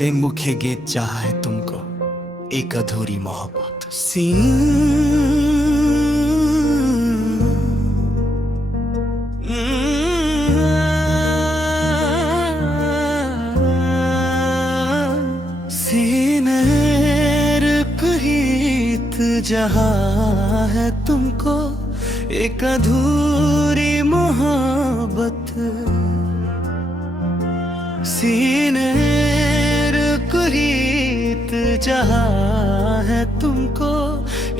से मुखे गीत चाहा है तुमको, एक अधूरी मोहब्बत। सीने रुकहीत जहाँ है तुमको, एक अधूरी मोहब्बत। सीने रुकहीत जहाँ है तुमको,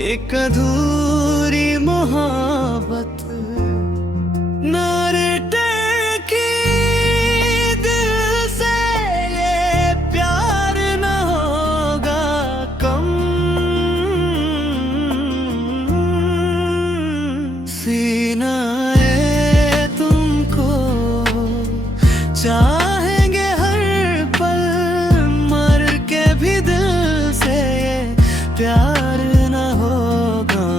एक अधूरी मोहब्बत। नारे टेकी दिल से ये प्यार न होगा कम। सीना है तुमको चाहेंगे हर पल, मर के भी दिल से ये प्यार न होगा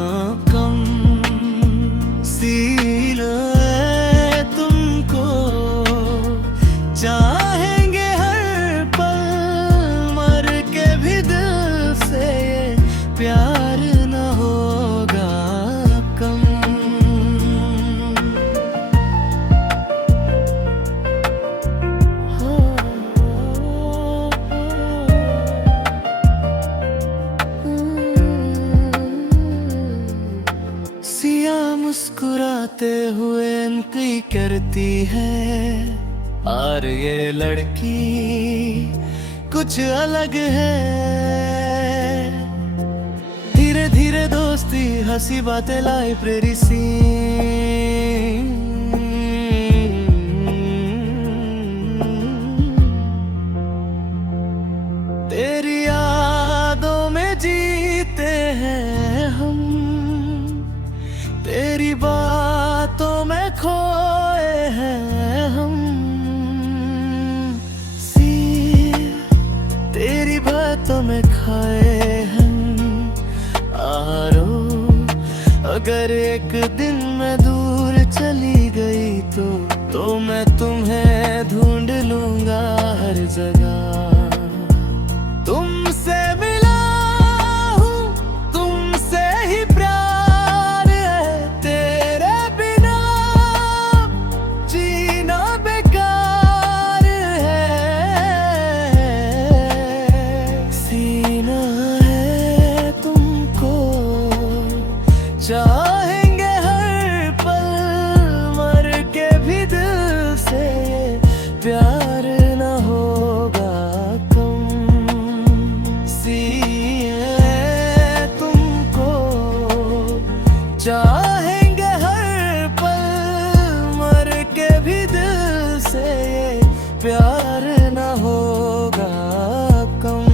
कम। सीना है तुमको चाहेंगे हर पल, मर के भी दिल से ये प्यार न होगा कम। सिया मुस्कुराते हुए इनकी करती है, और ये लड़की कुछ अलग है। धीरे धीरे दोस्ती हंसी बातें लाइब्रेरी सी। तेरी यादों में जीते हैं हम, तेरी बातों में खोए हैं हम। तेरी बातों में खाए हम आरो। अगर एक दिन मैं दूर चली गई तो मैं तुम्हें ढूंढ लूंगा हर जगह। तुमसे मिला हूँ, तुमसे ही प्यार है, तेरे बिना जीना बेकार है। सीना है तुमको चाहेंगे हर पल, मर के भी दिल से प्यार न होगा कम। सीए तुमको चाहेंगे हर पल, मर के भी दिल से प्यार न होगा कम।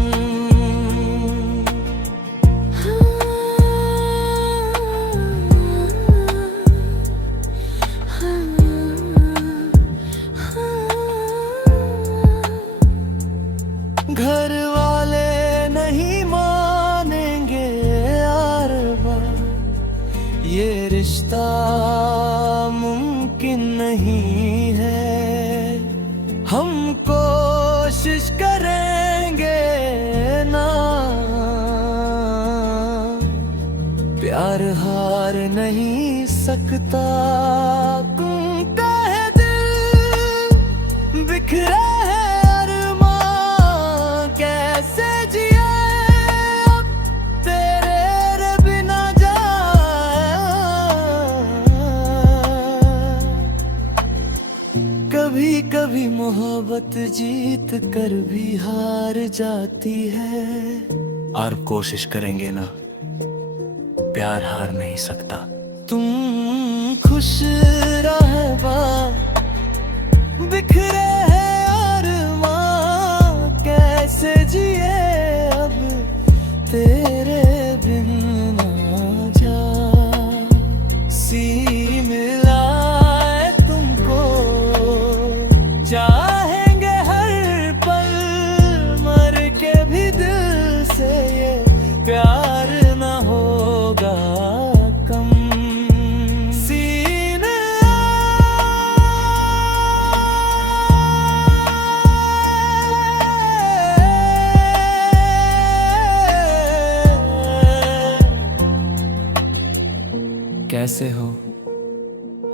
घर वाले नहीं मानेंगे यार बार, ये रिश्ता मुमकिन नहीं है। हम कोशिश करेंगे ना, प्यार हार नहीं सकता। टूटा है दिल, बिखरा है अरमां, कैसे जिए अब तेरे बिना जाए। कभी कभी मोहब्बत जीत कर भी हार जाती है, और कोशिश करेंगे ना, प्यार हार नहीं सकता। तुम खुश रहबा, बिखरे हैं अरमां, कैसे जिए अब तेरे बिन ना जा। सी मिला है तुमको चाहेंगे हर पल, मर के भी दिल से ये प्यार न होगा कम। सीने कैसे हो?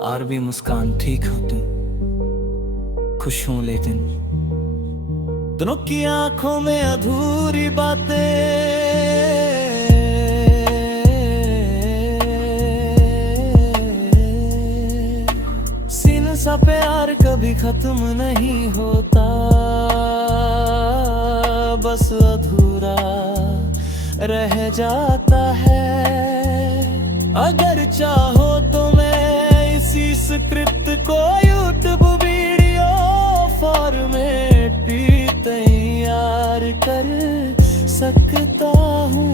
और भी मुस्कान ठीक हो तुम? खुश हूं लेकिन दोनों की आंखों में अधूरी बातें। सीन सा प्यार कभी खत्म नहीं होता, बस अधूरा रह जाता है। अगर चाहो तो मैं इसी स्क्रिप्ट को यूट्यूब वीडियो फॉर्मेट भी तैयार कर सकता हूँ।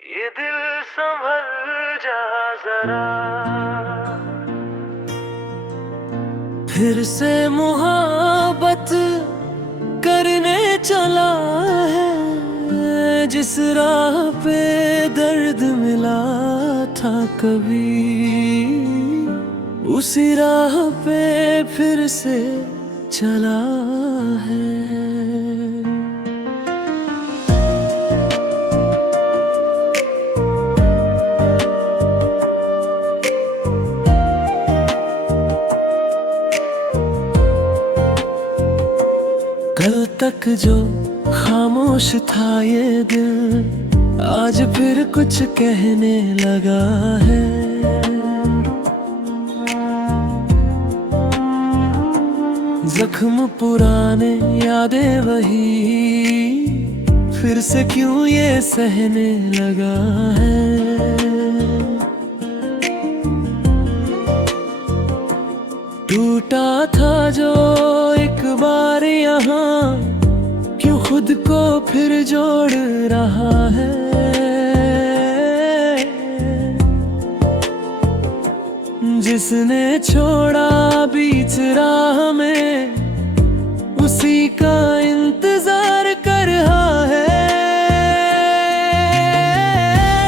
ये दिल संभल जा जरा, फिर से मोहब्बत करने चला है। जिस राह पे दर्द मिला था कभी, उसी राह पे फिर से चला है। कल तक जो खामोश था ये दिल, आज फिर कुछ कहने लगा है। जख्म पुराने, यादें वही, फिर से क्यों ये सहने लगा है। टूटा था जो एक बार यहाँ, क्यों खुद को फिर जोड़ रहा है। जिसने छोड़ा बीच राह में, उसी का इंतजार कर रहा है।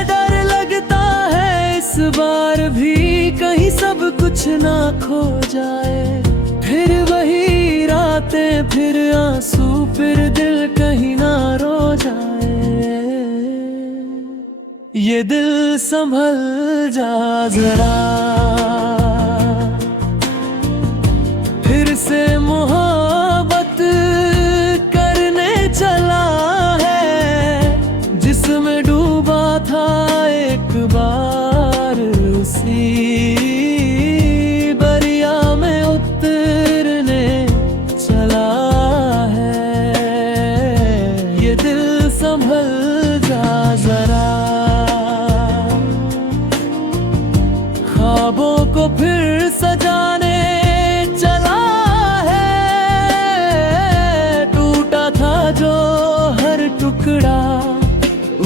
डर लगता है इस बार भी कहीं सब कुछ ना खो जाए। फिर वही रातें, फिर आंसू, फिर दिल कहीं ना रो जाए। ये दिल संभल जा जरा, फिर से मोहब्बत करने चला है। जिसमें डूबा था एक बार, उसी दरिया में उतरने चला है। ये दिल संभल जा जरा, ख्वाबों को फिर सजाने चला है। टूटा था जो हर टुकड़ा,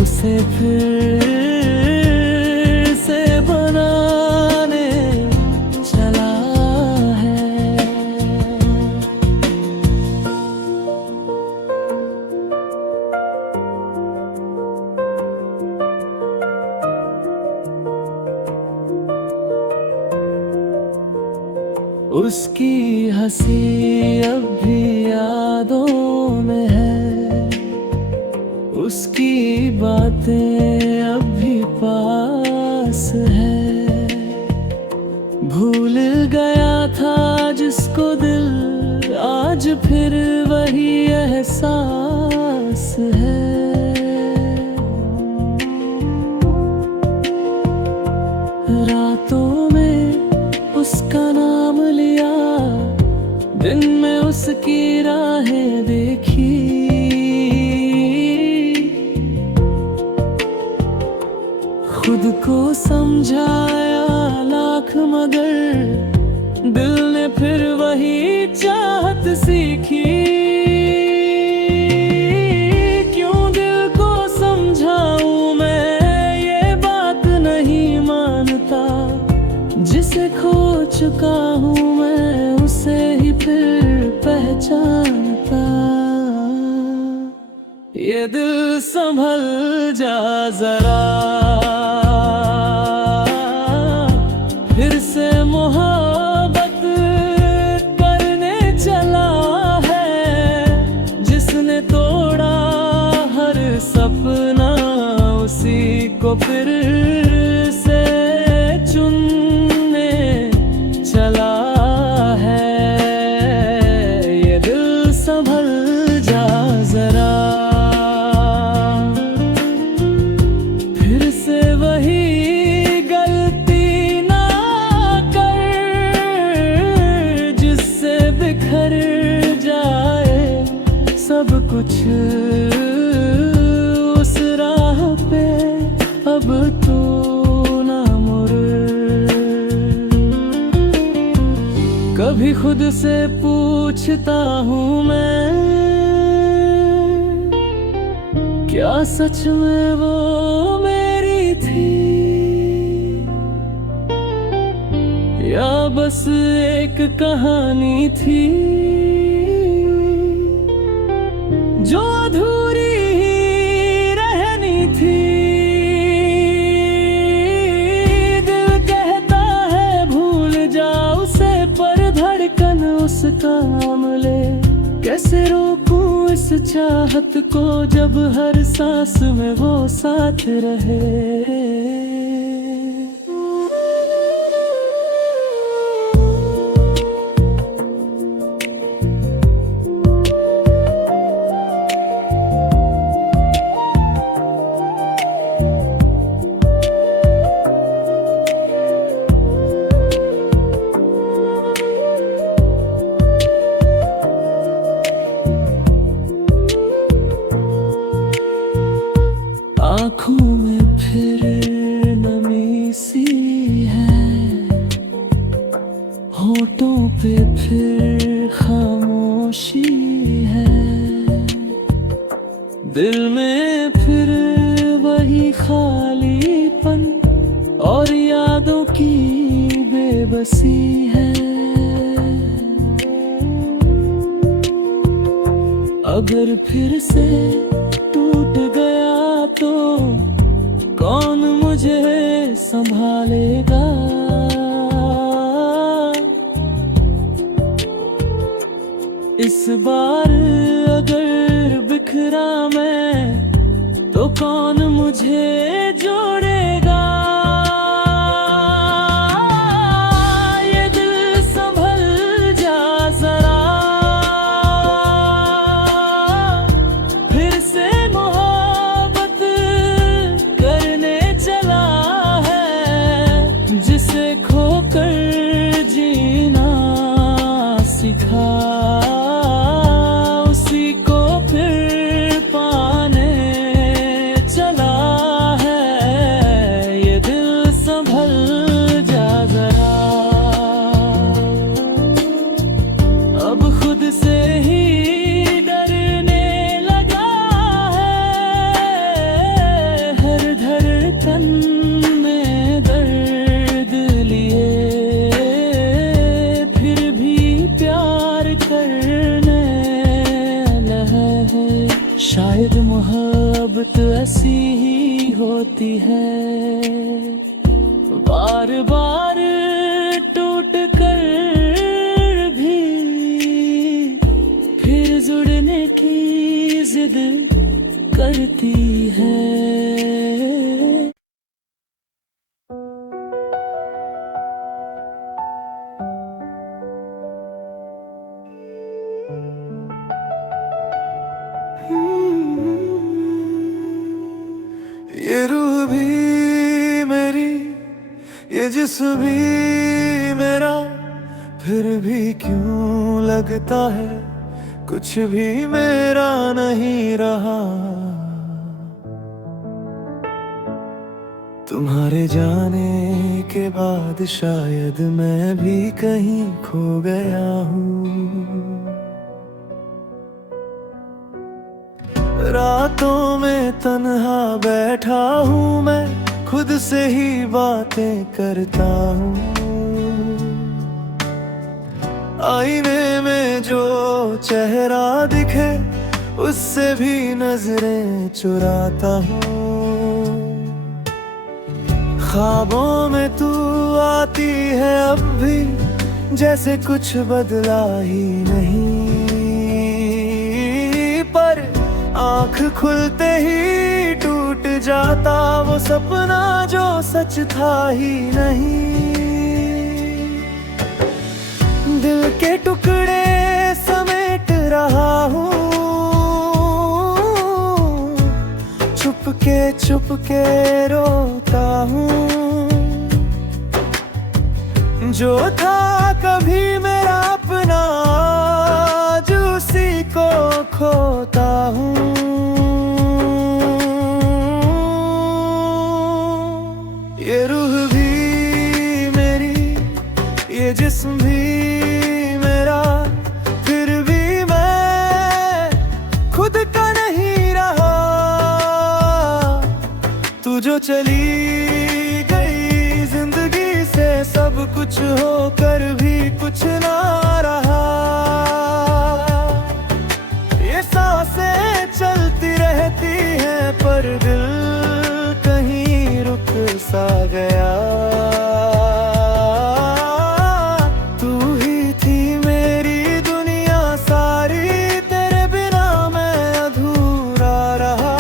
उसे फिर से बनाने चला है। उसकी हंसी अब भी यादों में है, उसकी बातें अब भी पास है। भूल गया था जिसको दिल, आज फिर वही एहसास है। रातों में उसका नाम लिया, दिन में उसकी राहें देखी। खुद को समझाया लाख, मगर दिल ने फिर वही चाहत सीखी। क्यों दिल को समझाऊं मैं, ये बात नहीं मानता। जिसे खो चुका हूँ मैं, उसे ही फिर पहचानता। ये दिल संभल जा जरा, फिर से मोहब्बत करने चला है। जिसने तोड़ा कभी खुद से पूछता हूँ मैं, क्या सच में वो मेरी थी, या बस एक कहानी थी जो अधूरी ही रहनी थी। दिल कहता है भूल जा उसे, पर धड़कन उसका ले। कैसे रोकूं इस चाहत को जब हर सांस में वो साथ रहे। आँखों में फिर नमी सी है, होठों पे फिर खामोशी है, दिल में फिर वही खालीपन और यादों की बेबसी है। अगर फिर से टूट गया तो कौन मुझे संभालेगा। इस बार अगर बिखरा मैं तो कौन मुझे जोड़ेगा। ये दिल संभल जा जरा, फिर से मोहब्बत करने चला है, जिसे खोकर जीना सिखा उसी को फिर पाने चला है। ये दिल संभल जा जरा, अब खुद से ही डरने लगा है। हर धड़कन में दर्द लिए, फिर भी प्यार करने लगा है। शायद मोहब्बत ऐसी ही होती है, बार बार टूट कर भी फिर जुड़ने की जिद करती है। ये रूह भी मेरी, ये जिस्म भी मेरा, फिर भी क्यों लगता है कुछ भी मेरा नहीं रहा। तुम्हारे जाने के बाद शायद मैं भी कहीं खो गया हूँ। रातों में तन्हा बैठा हूँ मैं, खुद से ही बातें करता हूँ। आईने में जो चेहरा दिखे उससे भी नजरें चुराता हूँ। ख्वाबों में तू आती है अब भी, जैसे कुछ बदला ही नहीं। पर आँख खुलते ही टूट जाता वो सपना जो सच था ही नहीं। दिल के टुकड़े समेट रहा हूँ, छुप के रोता हूँ। जो था कभी मेरा अपना, आज उसी को खोता हूँ। ये रूह भी मेरी, ये जिस्म भी चली गई जिंदगी से सब कुछ होकर भी कुछ ना रहा। ये सांसें चलती रहती हैं पर दिल कहीं रुक सा गया। तू ही थी मेरी दुनिया सारी, तेरे बिना मैं अधूरा रहा।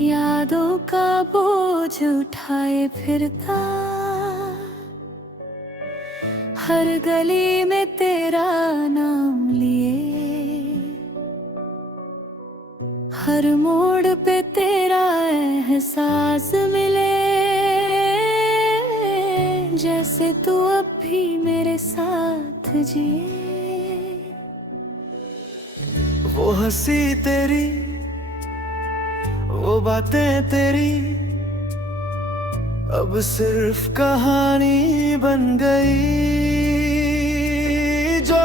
यादों का बोझ उठाए फिरता, हर गली में तेरा नाम लिए, हर मोड़ पे तेरा एहसास मिले, जैसे तू अब भी मेरे साथ जिए। वो हंसी तेरी, वो बातें तेरी अब सिर्फ कहानी बन गई। जो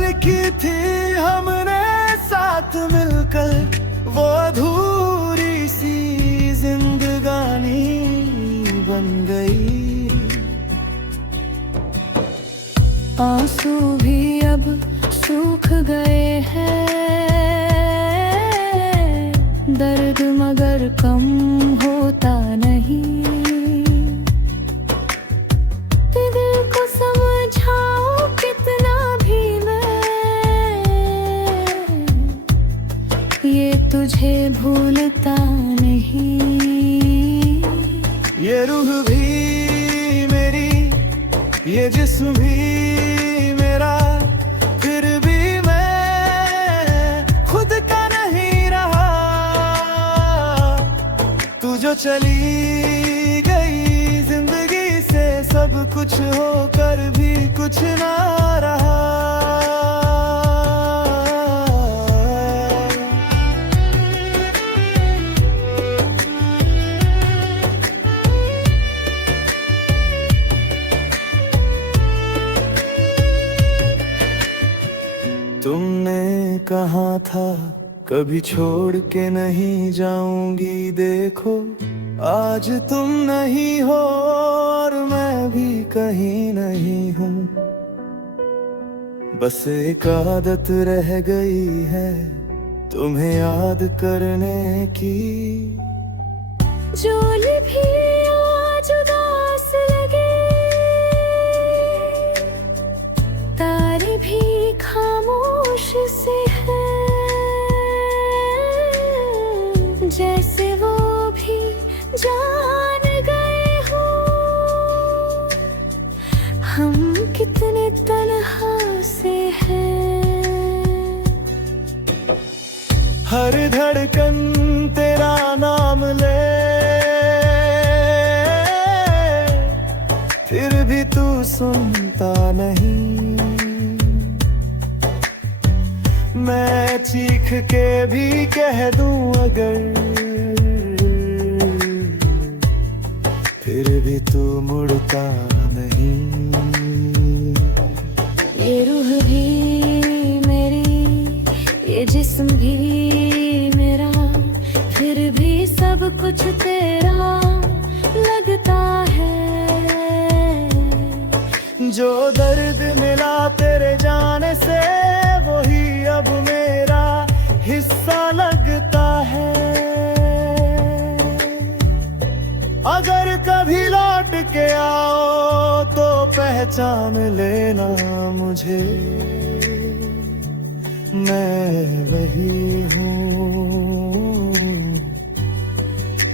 लिखी थी हमने साथ मिलकर, वो अधूरी सी जिंदगानी बन गई। आंसू भी अब सूख गए हैं, दर्द मगर कम होता नहीं। दिल को समझाऊं कितना भी मैं, ये तुझे भूलता नहीं। ये रूह भी मेरी, ये जिस्म भी मेरा, फिर भी मैं खुद का नहीं रहा। तू जो चली गई जिंदगी से सब कुछ होकर भी कुछ ना रहा। तुमने कहा था कभी छोड़ के नहीं जाऊंगी, देखो आज तुम नहीं हो और मैं भी कहीं नहीं हूँ। बस एक आदत रह गई है तुम्हें याद करने की। जोल भी आज उदास लगे, तारे भी खामोश से है, जैसे वो भी जान गए हो हम कितने तन्हा से हैं। हर धड़कन तेरा नाम ले, फिर भी तू सुनता नहीं। मैं चीख के भी कह दूं अगर, फिर भी तू मुड़ता नहीं। ये रूह भी मेरी, ये जिस्म भी मेरा, फिर भी सब कुछ तेरा लगता है। जो दर्द मिला तेरे जाने से, वही अब मेरा हिस्सा लगता है। अगर कभी लौट के आओ तो पहचान लेना मुझे, मैं वही हूँ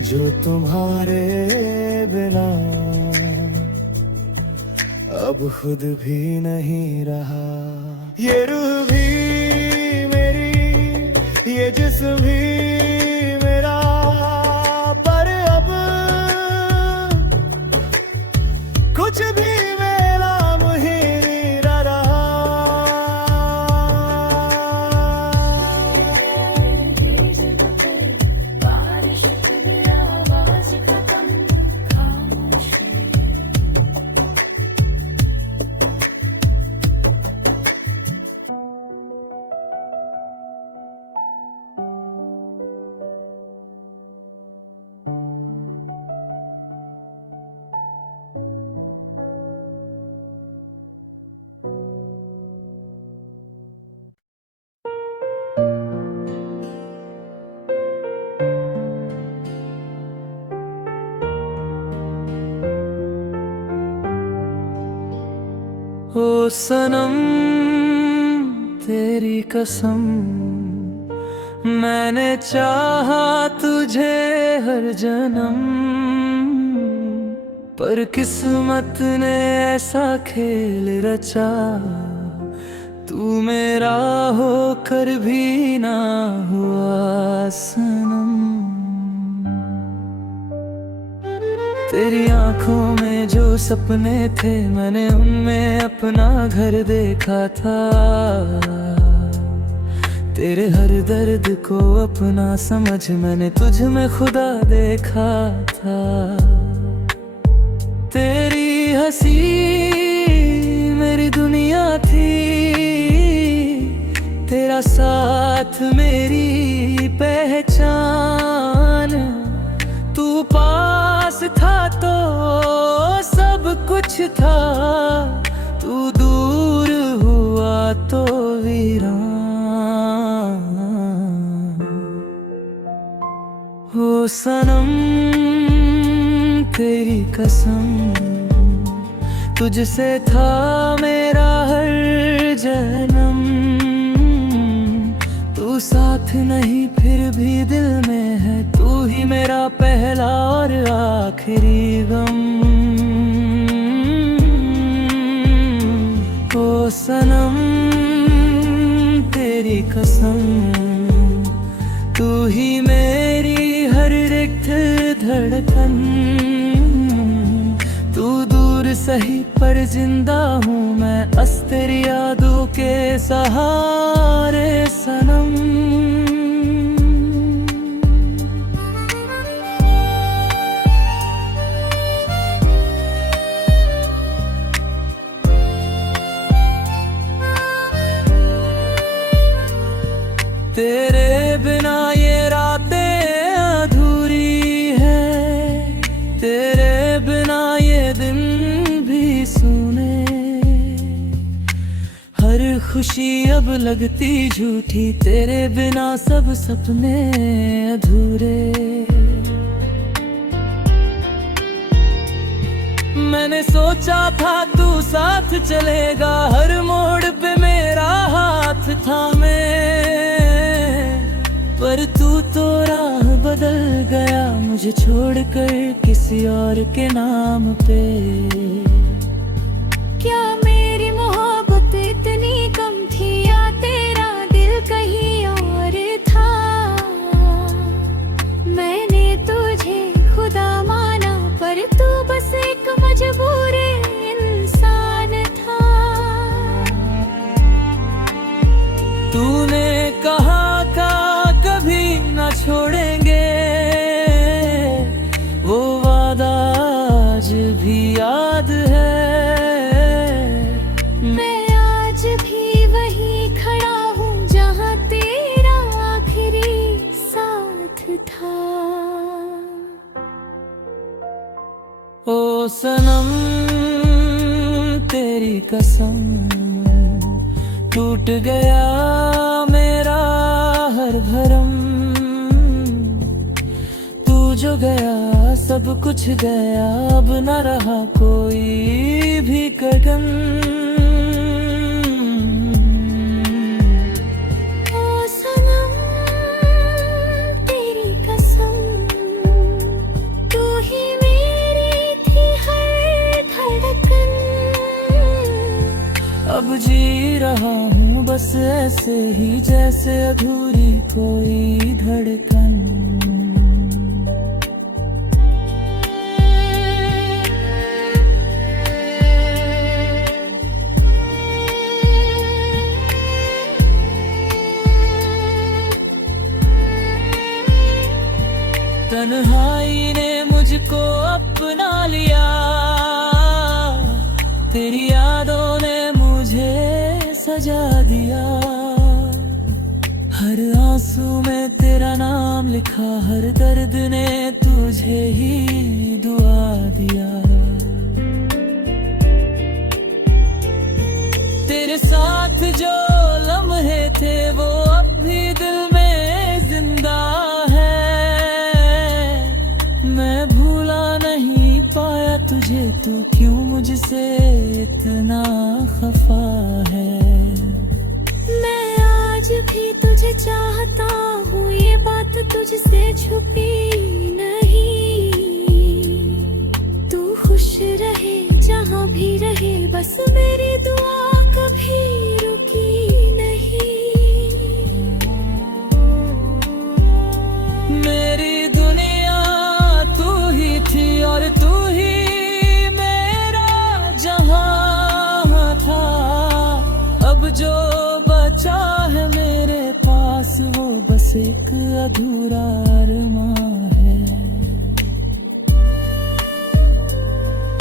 जो तुम्हारे बिना अब खुद भी नहीं रहा। ये रूह भी मेरी, ये जिस्म भी मेरा, पर अब कुछ भी मेरा मुझे नहीं रहा। बारिश आवाज़ ओ सनम तेरी कसम, मैंने चाहा तुझे हर जन्म, पर किस्मत ने ऐसा खेल रचा, तू मेरा होकर भी ना हुआ सनम। तेरी आंखों में जो सपने थे, मैंने उनमें अपना घर देखा था, तेरे हर दर्द को अपना समझ मैंने तुझ में खुदा देखा था। तेरी हंसी मेरी दुनिया थी, तेरा साथ मेरी पहचान, तू पास था तो सब कुछ था, तू दूर हुआ तो वीरान। हो सनम तेरी कसम, तुझसे था मेरा हर जन्म, तू साथ नहीं फिर भी दिल में है, तू ही मेरा पहला और आखिरी गम। ओ सनम तेरी कसम, तू ही मेरी हर रिक्त धड़कन, तू दूर सही पर जिंदा हूँ मैं, बस तेरी यादों के सहारे सनम। तेरे बिना ये रातें अधूरी है, तेरे बिना ये दिन भी सुने, हर खुशी अब लगती झूठी, तेरे बिना सब सपने अधूरे। मैंने सोचा था तू साथ चलेगा, हर मोड़ पे मेरा हाथ थामे, पर तू तो राह बदल गया, मुझे छोड़कर किसी और के नाम पे। क्या मेरी मोहब्बत इतनी कम थी, या तेरा दिल कहीं और था? मैंने तुझे खुदा माना, पर तू बस एक मजबूर इंसान था। तूने कहा था कभी न छोड़ेंगे, वो वादा आज भी याद है। मैं आज भी वहीं खड़ा हूँ, जहाँ तेरा आखिरी साथ था। ओ सनम तेरी कसम, टूट गया मेरा हर भरम, तू जो गया सब कुछ गया, अब न रहा कोई भी कदम। ओ सनम तेरी कसम, तू ही मेरी थी हर धड़कन, अब जी रहा हूँ बस ऐसे ही जैसे अधूरी कोई धड़कन। तन्हाई ने मुझको अपना लिया, तेरी यादों ने मुझे सजा दिया, हर आंसू में तेरा नाम लिखा, हर दर्द ने तुझे ही दुआ दिया। तेरे साथ जो लम्हे थे वो अब भी दिल में जिंदा है, मैं भूला नहीं पाया तुझे, तू क्यों मुझसे इतना खफा है। मैं आज भी तुझे चाहता हूँ, ये बात तुझसे छुपी नहीं। तू खुश रहे जहाँ भी रहे, बस मेरी दुआ कभी रुकी नहीं। मेरी दुनिया तू ही थी और तू ही मेरा जहां था। अब जो बचा है मेरे पास वो बस एक अधूरा अरमां है।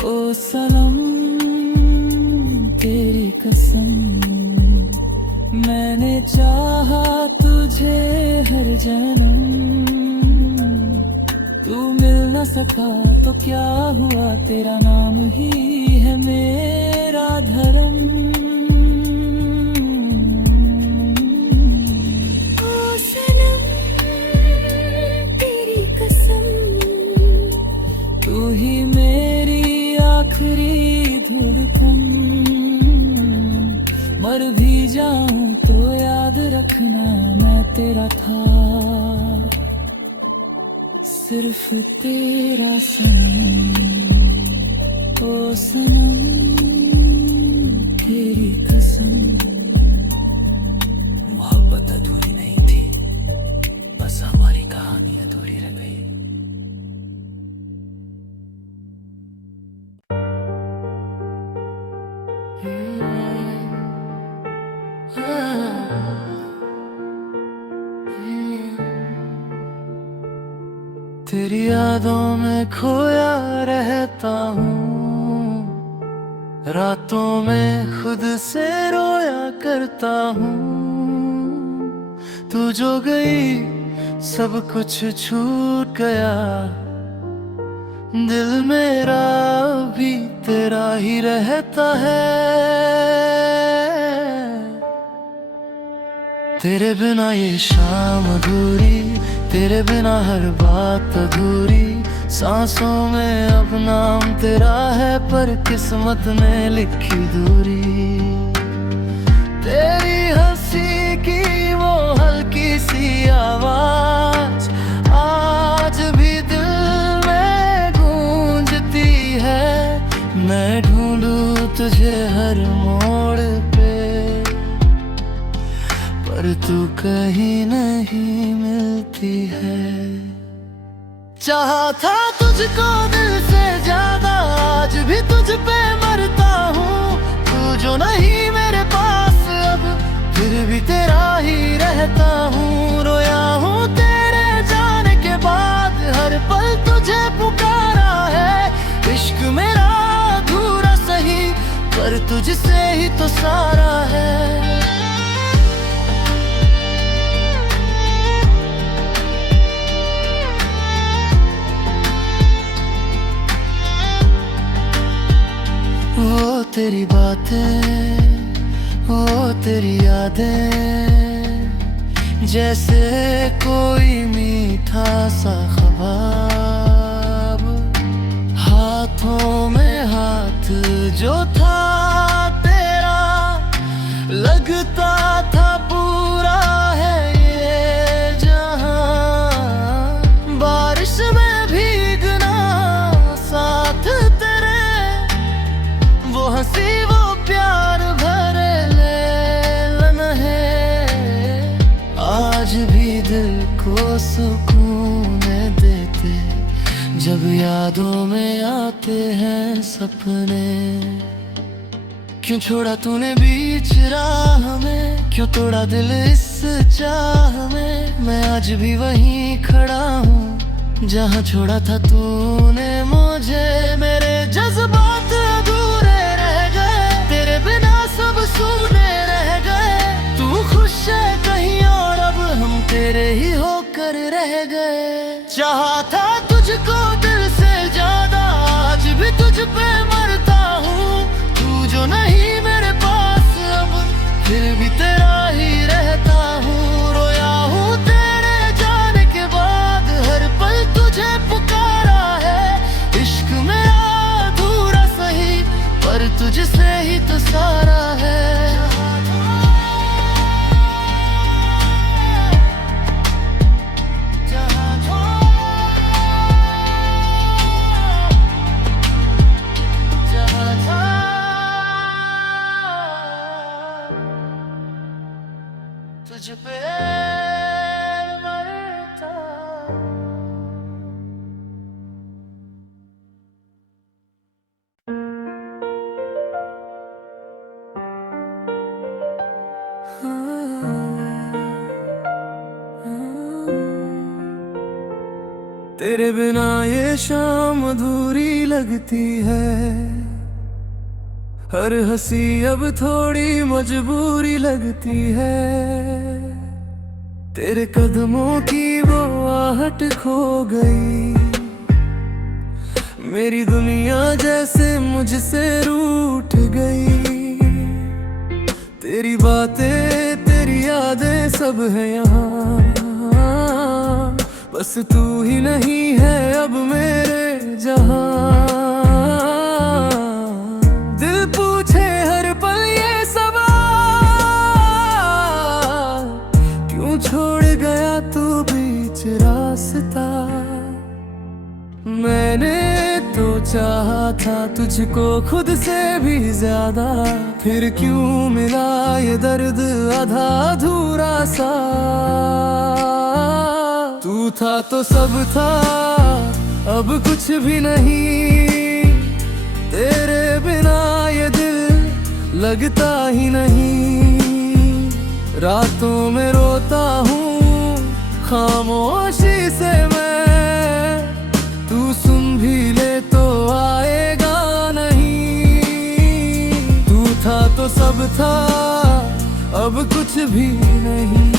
ओ सनम तेरी कसम, मैंने चाहा तुझे हर जन्म। तू मिल न सका तो क्या हुआ, तेरा नाम ही है मेरा धर्म। ओ सनम तेरी कसम, तू ही मेरी आखिरी धड़कन। मर भी जाऊं तो याद रखना मैं तेरा था, सिर्फ तेरा सनम। ओ सनम तेरी कसम। मोहब्बत अधूरी नहीं थी, बस हमारी कहानी अधूरी रह गई। तेरी यादों में खोया रहता हूँ, रातों में खुद से रोया करता हूँ। तू जो गई सब कुछ छूट गया, दिल मेरा भी तेरा ही रहता है। तेरे बिना ये शाम अधूरी, तेरे बिना हर बात अधूरी। सांसों में अब नाम तेरा है, पर किस्मत ने लिखी दूरी। तेरी हंसी की वो हल्की सी आवाज आज भी दिल में गूंजती है। मैं ढूंढूं तुझे हर मोड़ पे, पर तू कहीं नहीं मिलती है। चाहा था तुझको दिल से ज्यादा, आज भी तुझ पे मरता हूँ। तू जो नहीं मेरे पास अब, फिर भी तेरा ही रहता हूँ। रोया हूँ तेरे जाने के बाद, हर पल तुझे पुकारा है। इश्क मेरा अधूरा सही, पर तुझसे ही तो सारा है। वो तेरी बातें, वो तेरी यादें, जैसे कोई मीठा सा ख्वाब। हाथों में हाथ जो था तेरा, लगता था पूरा है ये जहां। बारिश में भीगना साथ तेरे, वो हंसी वो प्यार भरे लेलन है। आज भी दिल को सुकून देते, जब यादों में आते हैं सपने। क्यों छोड़ा तूने बीच राह में, क्यों तोड़ा दिल इस चाह में। मैं आज भी वहीं खड़ा हूँ जहाँ छोड़ा था तूने मुझे। मेरे जज्बात अधूरे रह गए, तेरे बिना सब सूने रह गए। तू खुश है कहीं और, अब हम तेरे ही होकर रह गए। चाहा था तुझको दिल से ज्यादा, आज भी तुझ पे मरता हूँ। तू जो नहीं मेरे पास अब, फिर भी तेरा ही रहता हूँ। रोया हूँ तेरे जाने के बाद, हर पल तुझे पुकारा है। इश्क मेरा तुझ पे मरता। तेरे बिना ये शाम अधूरी लगती है, हर हंसी अब थोड़ी मजबूरी लगती है। तेरे कदमों की वो आहट खो गई, मेरी दुनिया जैसे मुझसे रूठ गई। तेरी बातें तेरी यादें सब है यहाँ, बस तू ही नहीं है अब मेरे जहां। दिल पूछे हर पल ये सवाल, क्यों छोड़ गया तू बीच रास्ता। मैंने तो चाहा था तुझको खुद से भी ज्यादा, फिर क्यों मिला ये दर्द आधा अधूरा सा। तू था तो सब था, अब कुछ भी नहीं। तेरे बिना ये दिल लगता ही नहीं। रातों में रोता हूँ खामोशी से मैं, तू सुन भी ले तो आएगा नहीं। तू था तो सब था, अब कुछ भी नहीं।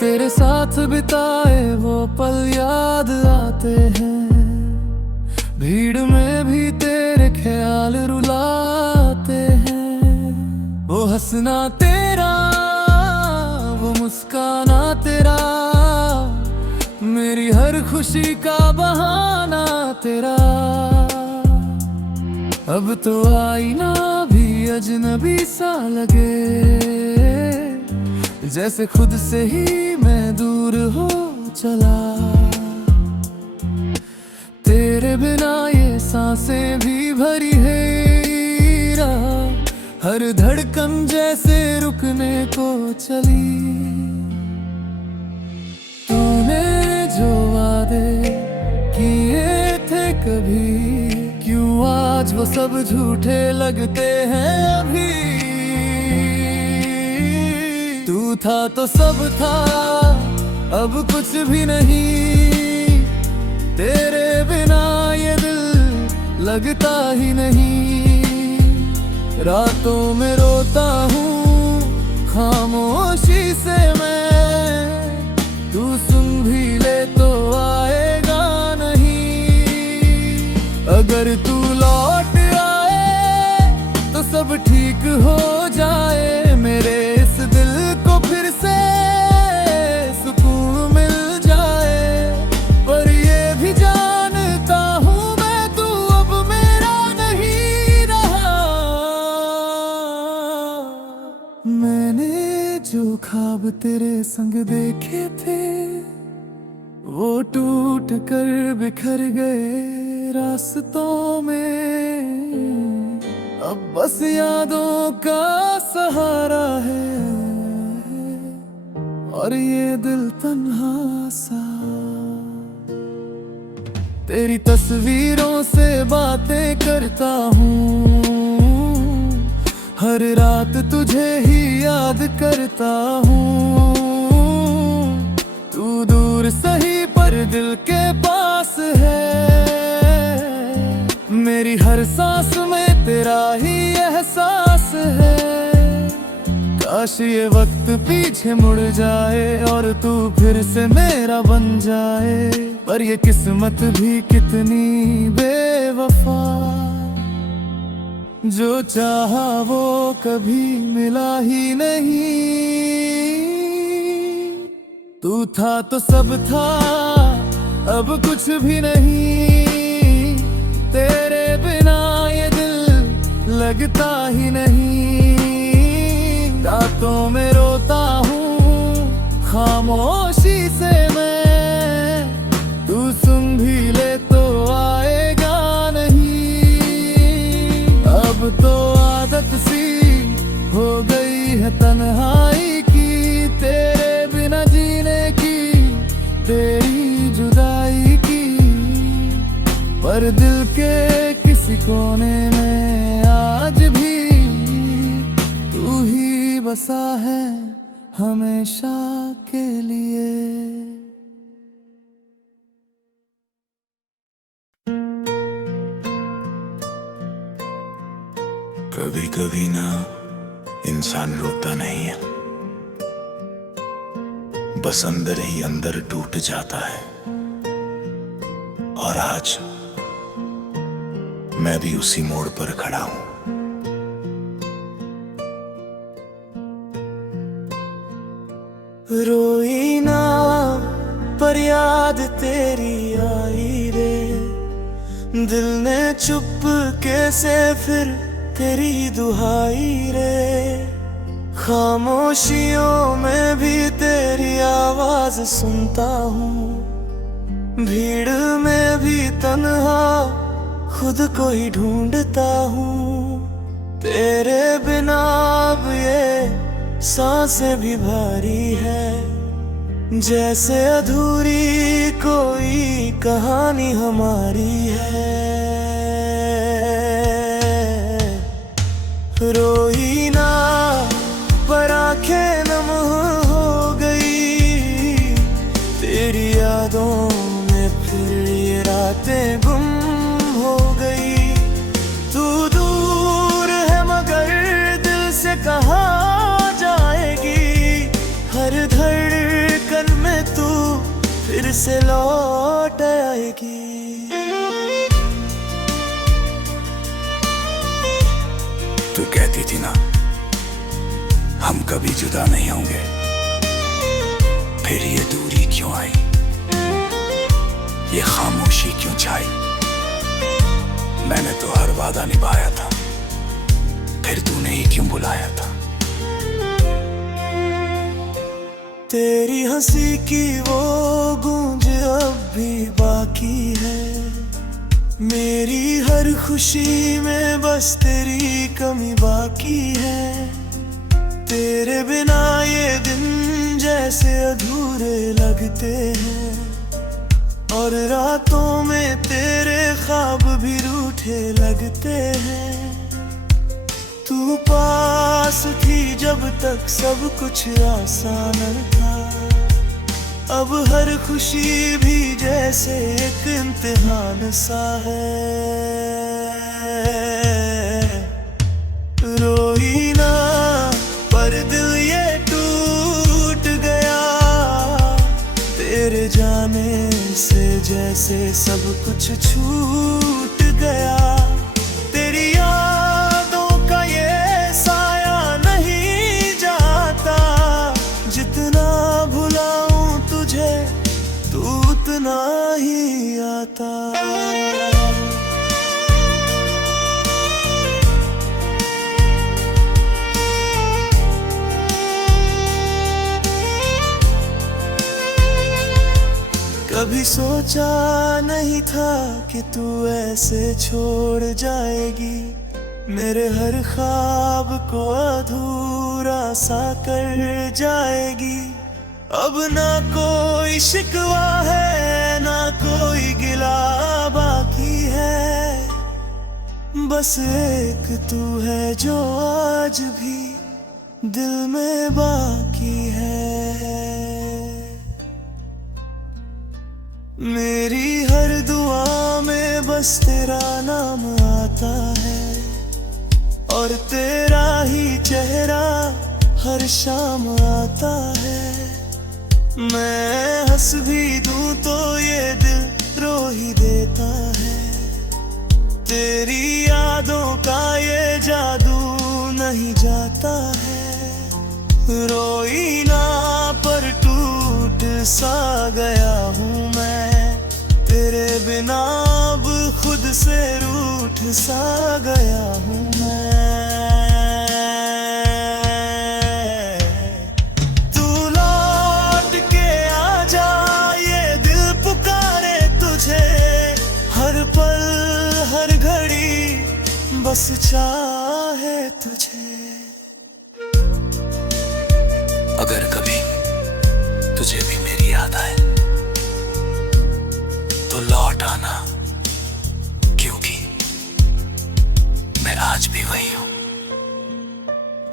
तेरे साथ बिताए वो पल याद आते हैं, भीड़ में भी तेरे ख्याल रुलाते हैं। वो हंसना तेरा, वो मुस्काना तेरा, मेरी हर खुशी का बहाना तेरा। अब तो आईना भी अजनबी सा लगे, जैसे खुद से ही मैं दूर हो चला। तेरे बिना ये सांसें भी भरी है राह, हर धड़कन जैसे रुकने को चली। तूने जो वादे किए थे कभी, क्यों आज वो सब झूठे लगते हैं अभी। तू था तो सब था, अब कुछ भी नहीं। तेरे बिना ये दिल लगता ही नहीं। रातों में रोता हूँ खामोशी से मैं, तू सुन भी ले तो आएगा नहीं। अगर तू लौट आए तो सब ठीक हो जाए, मेरे इस दिल को फिर से सुकून मिल जाए। पर ये भी जानता हूँ मैं, तू अब मेरा नहीं रहा। मैंने जो ख्वाब तेरे संग देखे थे, वो टूट कर बिखर गए रास्तों में। अब बस यादों का सहारा है, और ये दिल तन्हा सा। तेरी तस्वीरों से बातें करता हूँ, हर रात तुझे ही याद करता हूँ। तू दूर सही पर दिल के पास है, मेरी हर सांस में तेरा ही एहसास है। काश ये वक्त पीछे मुड़ जाए और तू फिर से मेरा बन जाए। पर ये किस्मत भी कितनी बेवफा, जो चाहा वो कभी मिला ही नहीं। तू था तो सब था, अब कुछ भी नहीं। तेरे बिना ये दिल लगता ही नहीं। रातों में रोता हूँ खामोशी से मैं, बसा है हमेशा के लिए। कभी कभी ना इंसान रोता नहीं है, बस अंदर ही अंदर टूट जाता है। और आज मैं भी उसी मोड़ पर खड़ा हूं। रोई ना पर याद तेरी आई रे, दिल ने चुप कैसे फिर तेरी दुहाई रे। खामोशियों में भी तेरी आवाज सुनता हूँ, भीड़ में भी तन्हा खुद को ही ढूंढता हूँ। तेरे बिना अब ये सांसें भी भारी है, जैसे अधूरी कोई कहानी हमारी है। रोई ना पर आंखें नम हो गई, तेरी यादों में फिर ये रातें गुम हो गई। तू दूर है मगर दिल से कहाँ जाएगी, हर धड़कन में तू फिर से लौट आएगी। तू कहती थी ना हम कभी जुदा नहीं होंगे, फिर ये दूरी क्यों आई, ये खामोशी क्यों छाई। मैंने तो हर वादा निभाया था, फिर तूने ही क्यों बुलाया था। तेरी हंसी की वो गूंज अब भी बाकी है, मेरी हर खुशी में बस तेरी कमी बाकी है। तेरे बिना ये दिन जैसे अधूरे लगते हैं, और रातों में तेरे ख्वाब भी रूठे लगते हैं। तू पास थी जब तक सब कुछ आसान था, अब हर खुशी भी जैसे एक इम्तिहान सा है। रोई ना पर दिल ये टूट गया, तेरे जाने से जैसे सब कुछ छूट गया। तेरी यादों का ये साया नहीं जाता, जितना भुलाऊं तुझे तू उतना ही आता। कभी सोचा नहीं था कि तू ऐसे छोड़ जाएगी, मेरे हर ख्वाब को अधूरा सा कर जाएगी। अब ना कोई शिकवा है ना कोई गिला बाकी है, बस एक तू है जो आज भी दिल में बाकी है। मेरी हर दुआ में बस तेरा नाम आता है, और तेरा ही चेहरा हर शाम आता है। मैं हंस भी दूं तो ये दिल रो ही देता है, तेरी यादों का ये जादू नहीं जाता है। रोई ना पर टूट सा गया हूँ मैं, तेरे बिना अब खुद से रूठ सा गया हूँ मैं। तू लौट के आ जा, ये दिल पुकारे तुझे, हर पल हर घड़ी बस चाहे तुझे। अगर कभी तुझे भी मेरी याद आए तो लौट आना, क्योंकि मैं आज भी वही हूं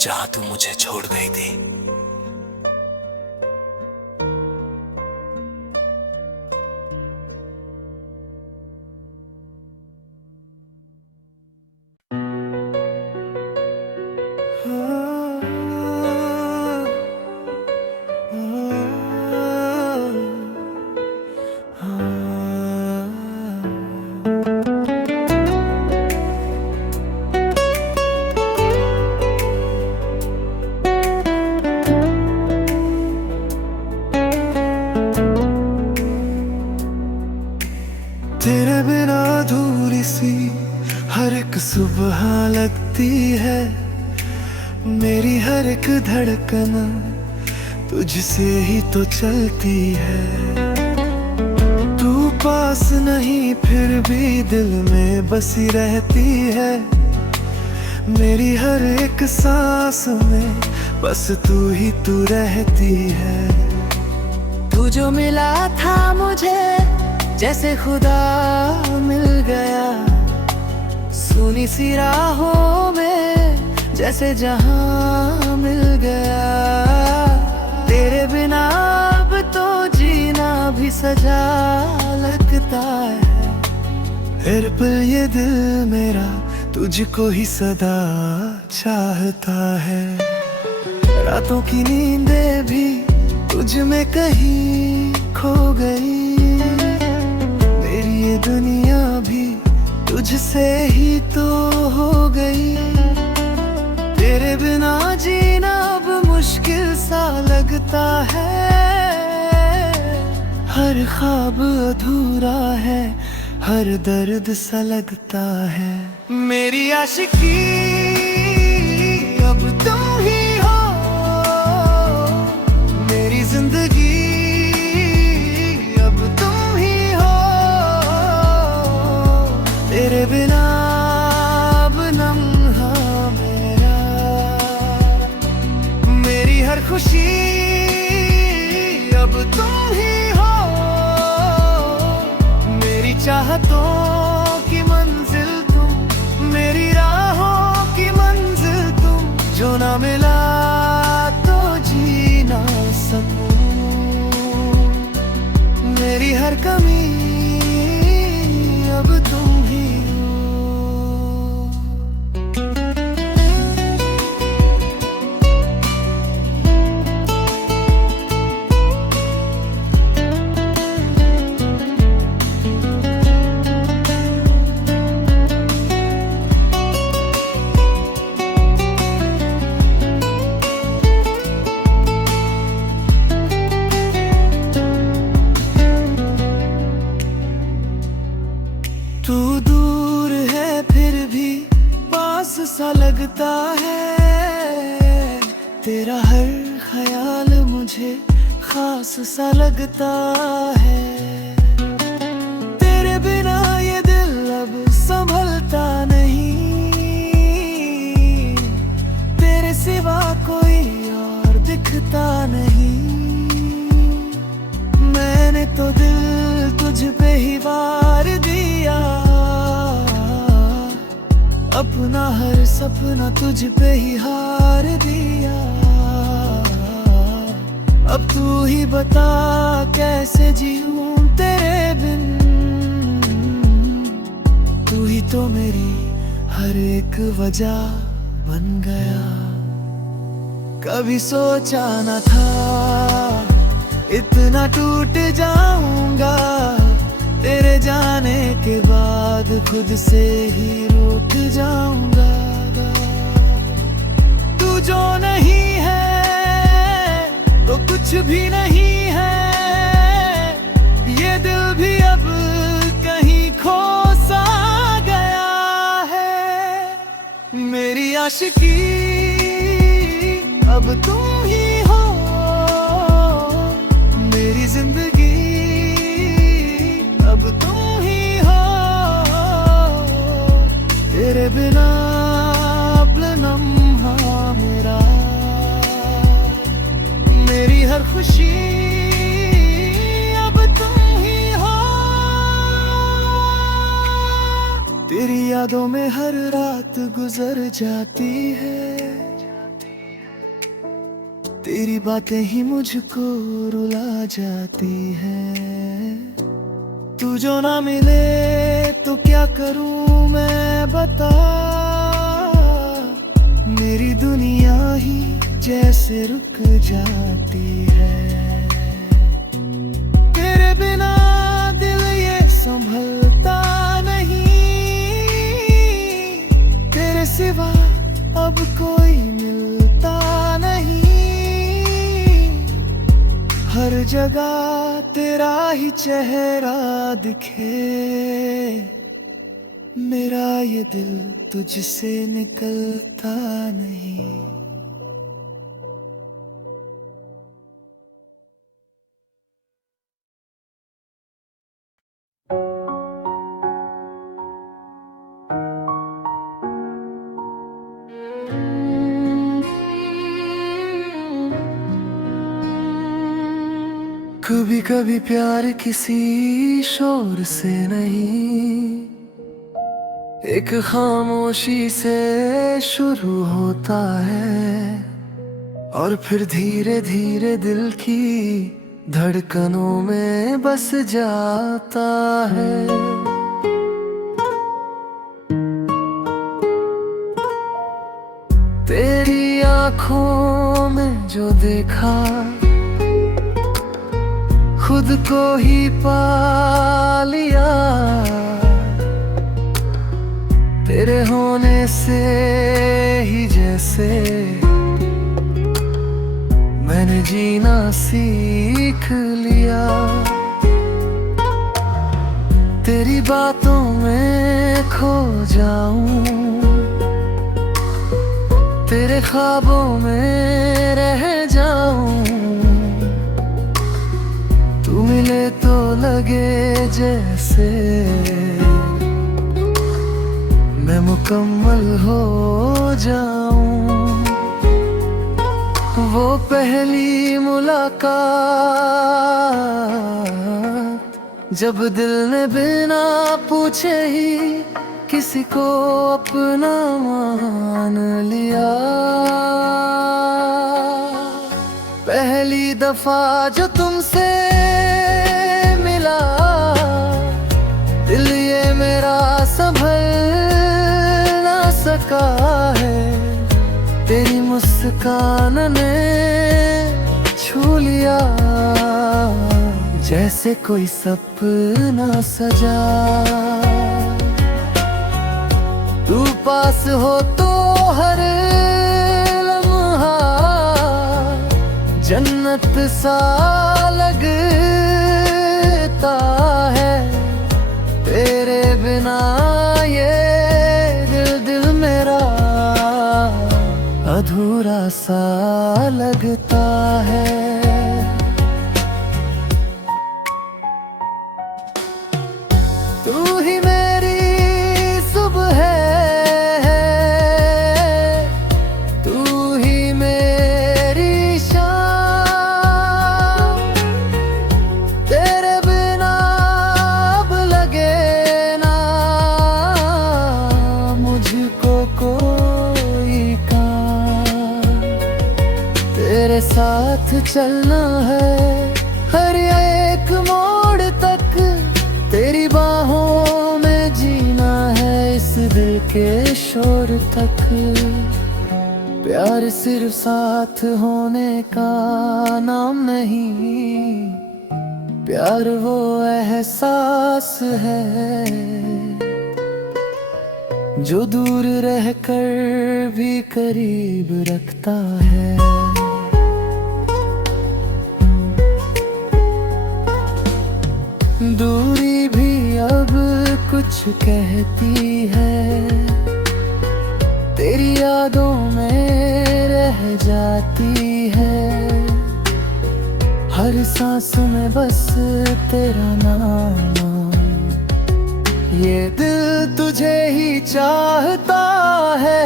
जहां तू मुझे छोड़ गई थी। तेरे बिना अधूरी सी हर एक सुबह लगती है, मेरी हर एक धड़कन तुझसे ही तो चलती है। तू पास नहीं फिर भी दिल में बसी रहती है, मेरी हर एक सांस में बस तू ही तू रहती है। तू जो मिला था मुझे जैसे खुदा मिल गया, सुनी सी राहों में जैसे जहां मिल गया। तेरे बिना अब तो जीना भी सजा लगता है, हर पल ये दिल मेरा तुझको ही सदा चाहता है। रातों की नींदें भी तुझ में कहीं खो गई, ये दुनिया भी तुझसे ही तो हो गई। तेरे बिना जीना अब मुश्किल सा लगता है, हर ख्वाब अधूरा है, हर दर्द सा लगता है। मेरी आशिकी अब तुम ही हो, मेरी जिंदगी तेरे बिना अब लम्हा मेरा, मेरी हर खुशी अब तुम ही हो, मेरी चाहतों की मंजिल तुम, मेरी राहों की मंजिल तुम। जो ना मिला तो जी ना सकूं, मेरी हर कमी अब तुम ही हो। तू दूर है फिर भी पास सा लगता है, तेरा हर ख्याल मुझे खास सा लगता है। तेरे बिना ये दिल अब संभलता नहीं, तेरे सिवा कोई और दिखता नहीं। मैंने तो दिल तुझ पे ही वार दिया, अपना हर सपना तुझ पे ही हार दिया। अब तू ही बता कैसे जीऊं तेरे बिन, तू ही तो मेरी हर एक वजह बन गया। कभी सोचा न था इतना टूट जाऊंगा, तेरे जाने के बाद खुद से ही रूठ जाऊंगा। तू जो नहीं है तो कुछ भी नहीं है, ये दिल भी अब कहीं खो सा गया है। मेरी आशिकी अब तुम ही हो, मेरी जिंदगी अब तुम ही हो। तेरे बिना अब लम्हा मेरा, मेरी हर खुशी अब तुम ही हो। तेरी यादों में हर रात गुजर जाती है, तेरी बातें ही मुझको रुला जाती है। तू जो ना मिले तो क्या करूं मैं बता, मेरी दुनिया ही जैसे रुक जाती है। तेरे बिना दिल ये संभलता नहीं, तेरे सिवा अब कोई मिलता नहीं। हर जगह तेरा ही चेहरा दिखे, मेरा ये दिल तुझसे निकलता नहीं। कभी कभी प्यार किसी शोर से नहीं, एक खामोशी से शुरू होता है और फिर धीरे धीरे दिल की धड़कनों में बस जाता है। तेरी आंखों में जो देखा, खुद को ही पा लिया। तेरे होने से ही जैसे मैंने जीना सीख लिया। तेरी बातों में खो जाऊं, तेरे ख्वाबों में रह जाऊं। तू मिले तो लगे जैसे मैं मुकम्मल हो जाऊं। वो पहली मुलाकात जब दिल ने बिना पूछे ही किसी को अपना मान लिया। पहली दफा जो तुमसे मिला, दिल ये मेरा संभल ना सका है। तेरी मुस्कान ने छू लिया, जैसे कोई सपना सजा। तू पास हो तो हर लम्हा जन्नत सा लगता है। तेरे बिना ये दिल मेरा अधूरा सा लगता है। तू ही मेरी सुबह है, तू ही मेरी शाम। तेरे बिना अब लगे ना मुझको कोई काम। तेरे साथ चलना है हर एक मोड़ तक, तेरी बाहों में जीना है इस दिल के शोर तक। प्यार सिर्फ साथ होने का नाम नहीं, प्यार वो एहसास है जो दूर रहकर भी करीब रखता है। दूरी भी अब कुछ कहती है, तेरी यादों में रह जाती है। हर सांस में बस तेरा नाम, ये दिल तुझे ही चाहता है।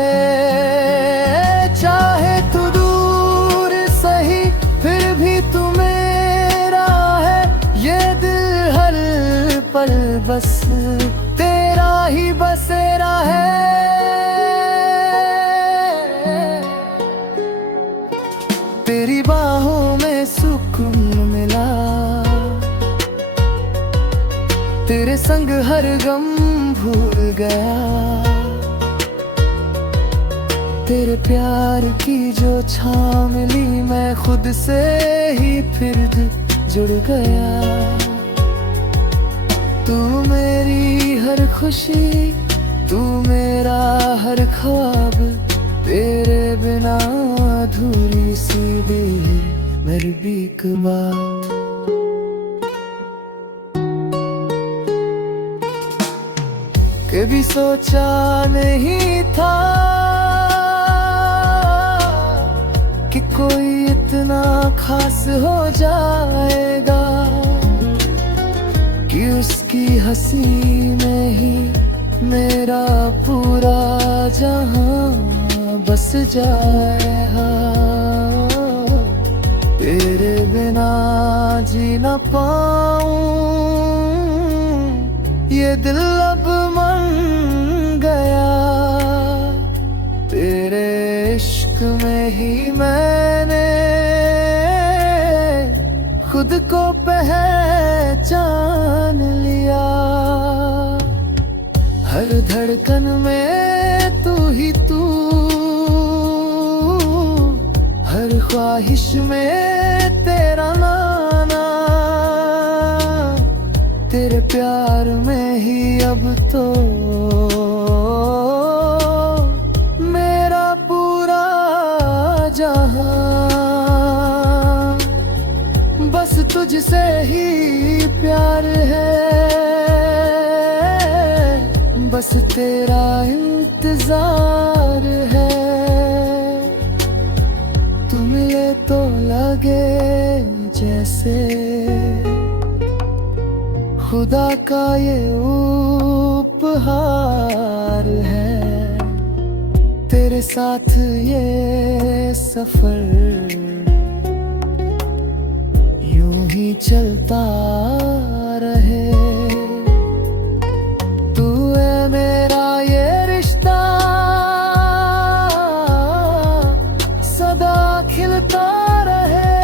चाहे तू दूर सही फिर भी तू मेरा है। ये दिल हर पल बस तेरा ही बसेरा है। तेरी बात संग हर गम भूल गया। तेरे प्यार की जो छाँव मिली, मैं खुद से ही फिर जुड़ गया। तू मेरी हर खुशी, तू मेरा हर ख्वाब, तेरे बिना अधूरी सी भी मेरी भी एक बात। कभी सोचा नहीं था कि कोई इतना खास हो जाएगा, कि उसकी हंसी में ही मेरा पूरा जहां बस जाएगा। तेरे बिना जी न पाऊं, ये दिल अब मन गया। तेरे इश्क में ही मैंने खुद को पहचान लिया। हर धड़कन में तू ही तू, हर ख्वाहिश में तेरा नाना। तेरे प्यार में ही अब तो मेरा पूरा जहां बस तुझसे ही प्यार है। बस तेरा इंतजार है। तू मिले तो लगे जैसे खुदा का ये उपहार है। तेरे साथ ये सफर यूं ही चलता रहे। तू है मेरा ये रिश्ता, सदा खिलता रहे।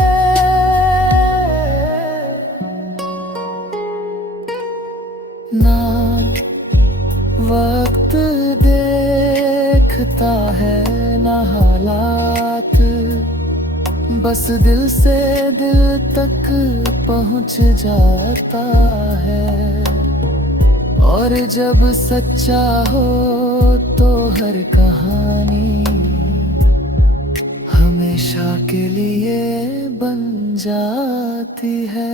ना वक्त देखता है ना हालात, बस दिल से दिल तक पहुंच जाता है। और जब सच्चा हो तो हर कहानी हमेशा के लिए बन जाती है।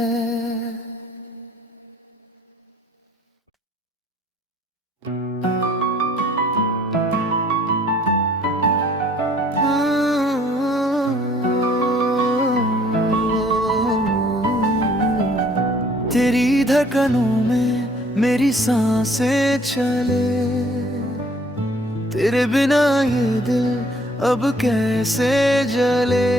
तेरी धड़कनों में मेरी सांसें चले, तेरे बिना ये दिल अब कैसे जले।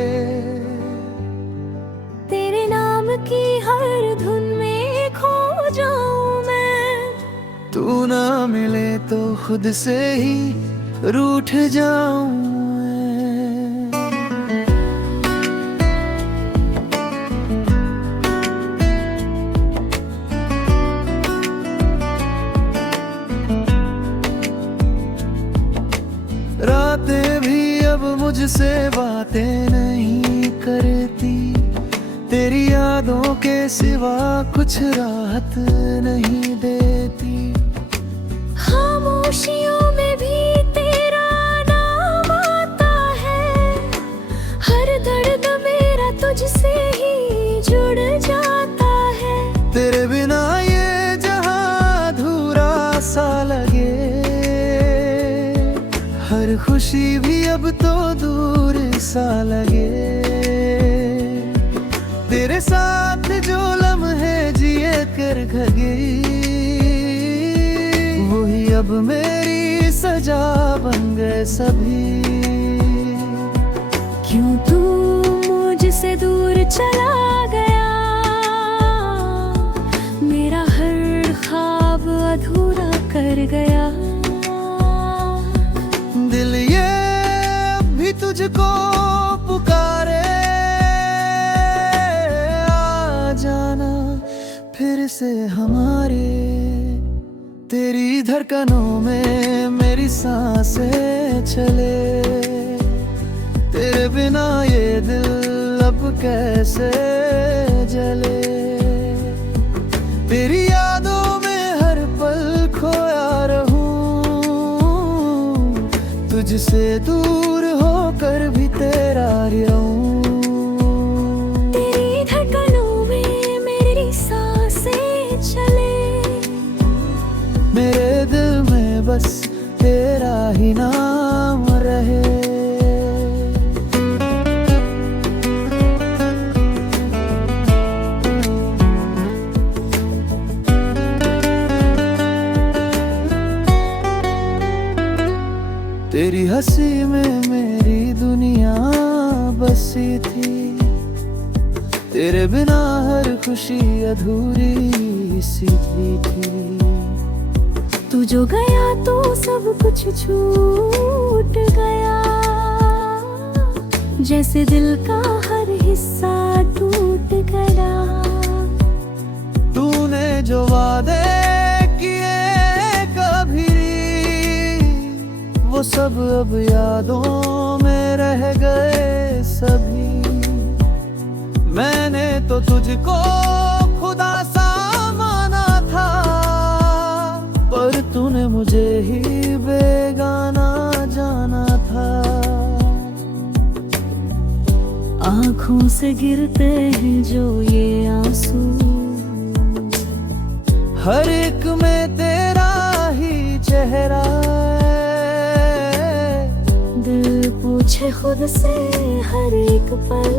तेरे नाम की हर धुन में खो जाऊं मैं, तू ना मिले तो खुद से ही रूठ जाऊं मैं। रातें भी अब मुझसे बातें नहीं करती, तेरी यादों के सिवा कुछ राहत नहीं देती। खामोशियों में भी तेरा नाम आता है, हर दर्द मेरा तुझसे ही जुड़ जाता है। तेरे बिना ये जहां अधूरा सा लगे, हर खुशी भी अब तो दूर सा लगे। तेरे साथ जो लम्हे जिए कर गई, वही अब मेरी सजा बन गए सभी। क्यों तू मुझसे दूर चला गया, मेरा हर ख्वाब अधूरा कर गया। दिल ये अब भी तुझको पुकारे, आ जाना फिर से हमारे तेरी धड़कनों में मेरी सांसें चले, तेरे बिना ये दिल अब कैसे जले। तेरी यादों में हर पल खोया रहूं, तुझसे दूर होकर भी तेरा रहूं। तेरी धड़कनों में मेरी सांसें चले, मेरे दिल में बस तेरा ही नाम रहे। तेरी हंसी में मेरी दुनिया बसी थी, तेरे बिना हर खुशी अधूरी सी थी। तू जो गया तो सब कुछ छूट गया, जैसे दिल का हर हिस्सा टूट गया। तूने जो वादे किए कभी, वो सब अब यादों में रह गए सभी। मैंने तो तुझको खुदा सा माना था, पर तूने मुझे ही बेगाना जाना था। आँखों से गिरते हैं जो ये आंसू, हर एक में तेरा ही चेहरा है। दिल पूछे खुद से हर एक पल,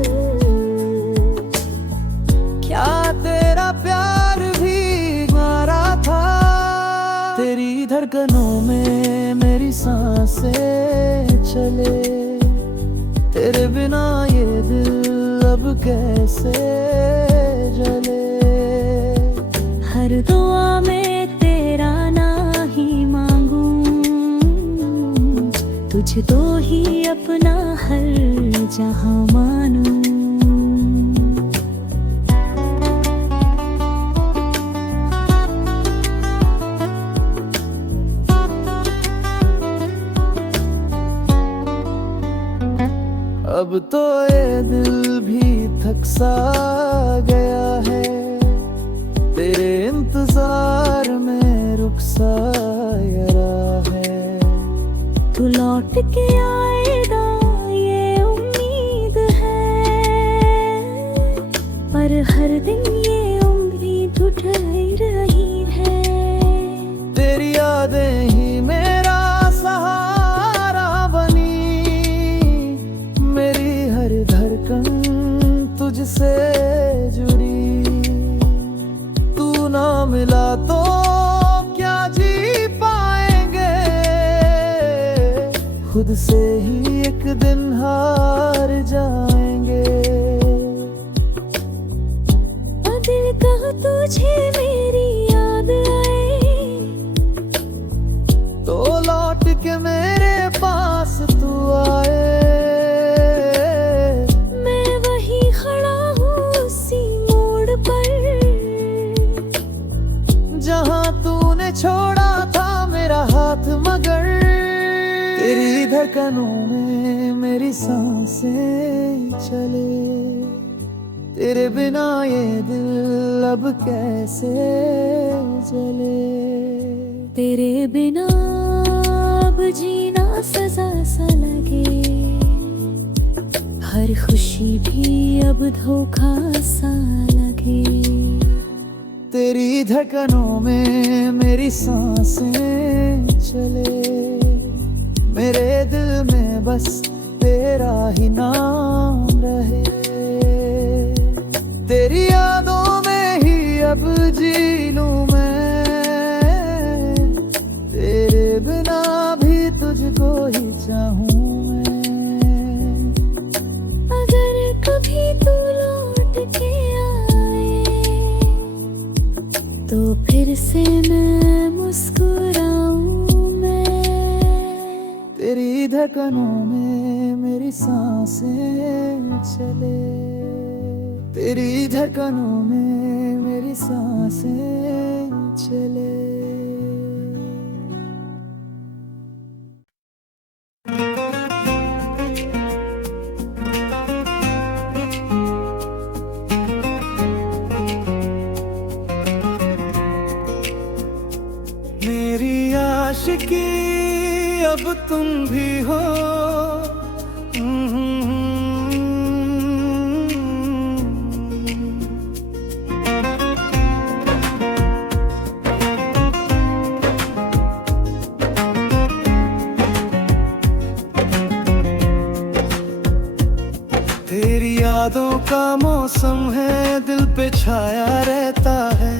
क्या तेरा प्यार भी मारा था। तेरी धड़कनों में मेरी सांसें चले, तेरे बिना ये दिल अब कैसे जले। हर दुआ में तेरा ना ही मांगू, तुझे तो ही अपना हर जहां मानूं। अब तो ये दिल भी थक सा गया है, तेरे इंतजार में रुक सा रहा है। तू लौट के आएगा ये उम्मीद है, पर हर दिन ये उम्मीद उठ रही है। तेरी यादें ही मेरा सहारा बनी, मेरी हर धड़कन तुझसे जुड़ी। तू ना मिला तो क्या जी पाएंगे, खुद से ही एक दिन हार जाएंगे। दिल कहो तुझे मेरी याद आए, तो लौट के मेरे पास तू आए। मैं वही खड़ा हूँ उसी मोड़ पर, जहाँ तूने छोड़ा था मेरा हाथ मगर। तेरी धड़कनों में मेरी सांसें चले, तेरे बिना ये दिल अब कैसे जले। तेरे बिना अब जीना सजा सा लगे, हर खुशी भी अब धोखा सा लगे। तेरी धड़कनों में मेरी सांसें चले, मेरे दिल में बस तेरा ही नाम रहे। तेरी यादों में ही अब जी लूं मैं, तेरे बिना भी तुझको ही चाहूं मैं। अगर कभी तू लौट के आए, तो फिर से मैं मुस्कुराऊं मैं। तेरी धड़कनों में मेरी सांसें चले, तेरी धड़कनों में मेरी सांसें चले। आशिकी अब तुम भी हो। तेरी यादों का मौसम है, दिल पे छाया रहता है।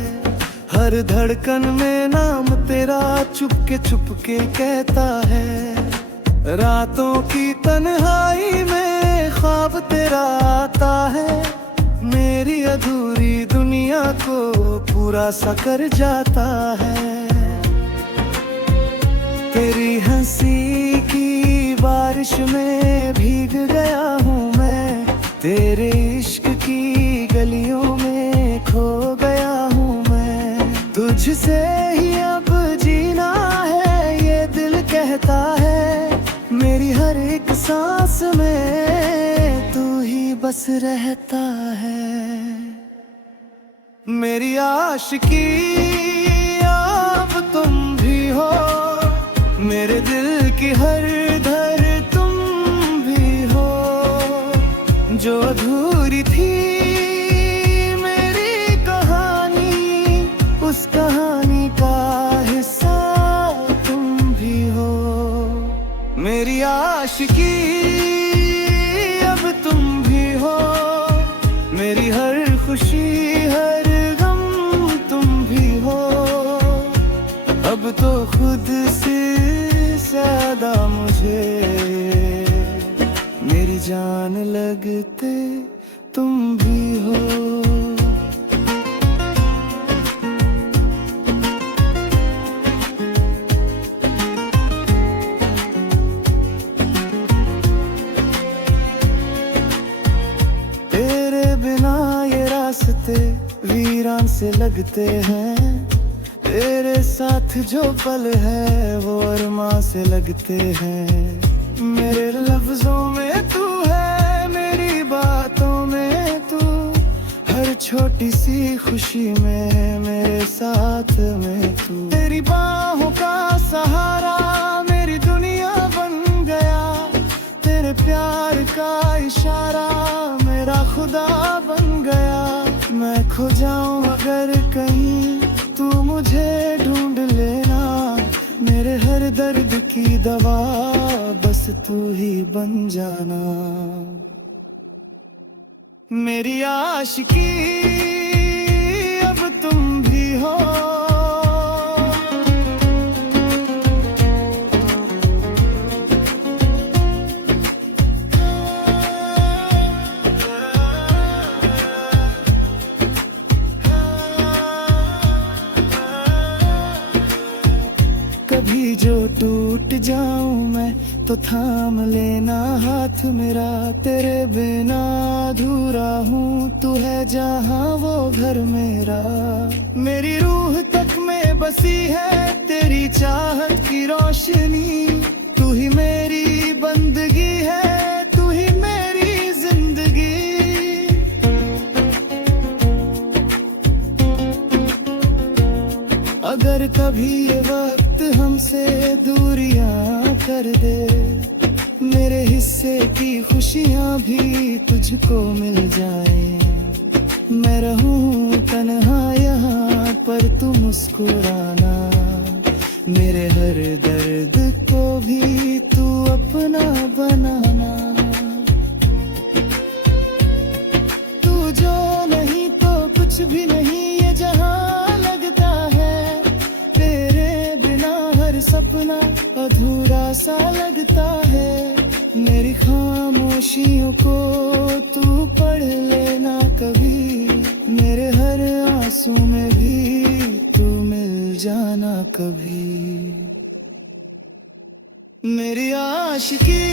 हर धड़कन में नाम तेरा चुपके कहता है। रातों की तन्हाई में ख्वाब तेरा आता है। मेरी अधूरी दुनिया को पूरा सा कर जाता है। तेरी हंसी की बारिश में भीग गया हूँ मैं। तेरे इश्क की गलियों में खो गया हूँ मैं। तुझसे ही अब जीना है ये दिल कहता है। मेरी हर एक सांस में तू ही बस रहता है। मेरी आशिकी अब तुम भी हो। मेरे दिल की हर धर तुम भी हो। जो अधूरी थी मेरी कहानी, उस कहानी का हिस्सा तुम भी हो। मेरी आशिकी अब तुम भी हो। मेरी हर खुशी हर गम तुम भी हो। अब तो खुद से ज्यादा मुझे मेरी जान लगते तुम भी हो। तेरे बिना ये रास्ते वीरान से लगते हैं। तेरे साथ जो पल है वो अरमां से लगते हैं। मेरे लफ्जों में तू है, मेरी बातों में तू। हर छोटी सी खुशी में मेरे साथ में तू। तेरी बाहों का सहारा मेरी दुनिया बन गया। तेरे प्यार का इशारा मेरा खुदा बन गया। मैं खो जाऊं अगर कहीं तू मुझे ढूंढ लेना। मेरे हर दर्द की दवा बस तू ही बन जाना। मेरी आशिकी अब तुम भी हो। कभी जो टूट जाऊं मैं तो थाम लेना हाथ मेरा। तेरे बिना अधूरा हूँ, तू है जहाँ वो घर मेरा। मेरी रूह तक में बसी है तेरी चाहत की रोशनी। तू ही मेरी बंदगी है, तू ही मेरी जिंदगी। अगर कभी ये वक्त हमसे दूरियां कर दे, मेरे हिस्से की खुशियां भी तुझको मिल जाए। मैं रहूं तन्हा यहाँ पर तू मुस्कुराना। मेरे हर दर्द को भी तू अपना बनाना। तू जो नहीं तो कुछ भी नहीं ये जहां लगता है। तेरे बिना हर सपना अधूरा सा लगता है। मेरी खामोशियों को तू पढ़ लेना कभी। मेरे हर आंसू में भी तू मिल जाना कभी। मेरी आशिकी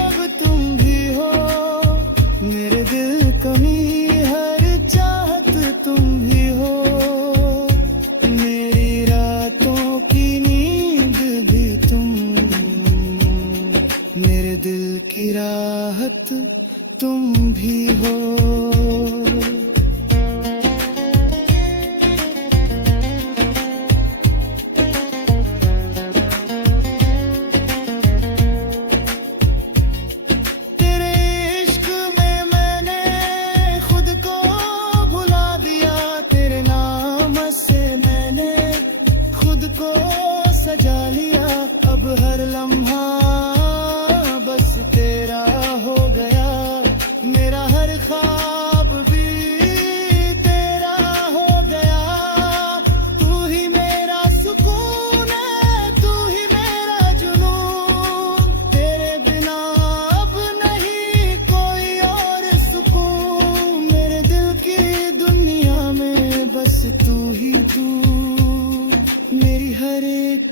अब तुम भी हो। मेरे दिल कमी हर चाहत तुम भी हो। मेरी रातों की नींद भी तुम। मेरे दिल की राहत तुम भी हो।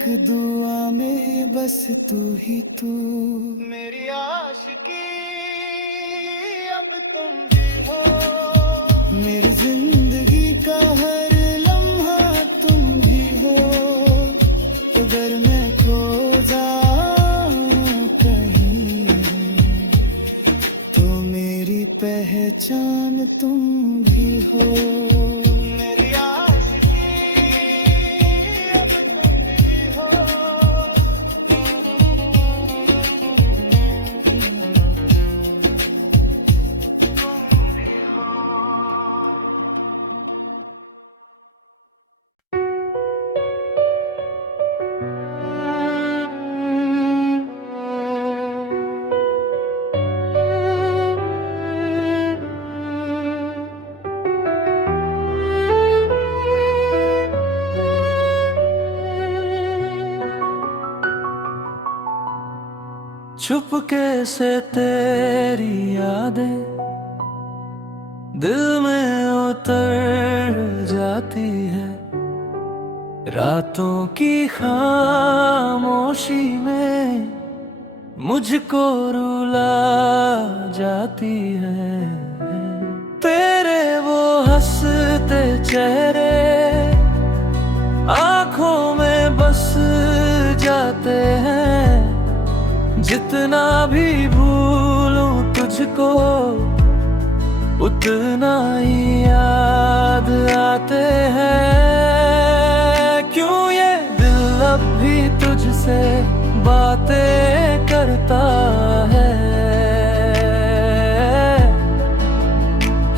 एक दुआ में बस तू ही तू। मेरी आशिकी अब तुम भी हो, मेरी जिंदगी का हर लम्हा तुम भी हो। अगर मैं खो जाऊं कहीं तो मेरी पहचान तुम भी हो। मेरी आशिकी अब तुम भी हो। चुपके से तेरी यादें दिल में उतर जाती है, रातों की खामोशी में मुझको रुला जाती है। तेरे वो हंसते चेहरे आंखों में बस जाते हैं। जितना भी भूलूं तुझको उतना ही याद आते हैं। क्यों ये दिल अब भी तुझसे बातें करता है।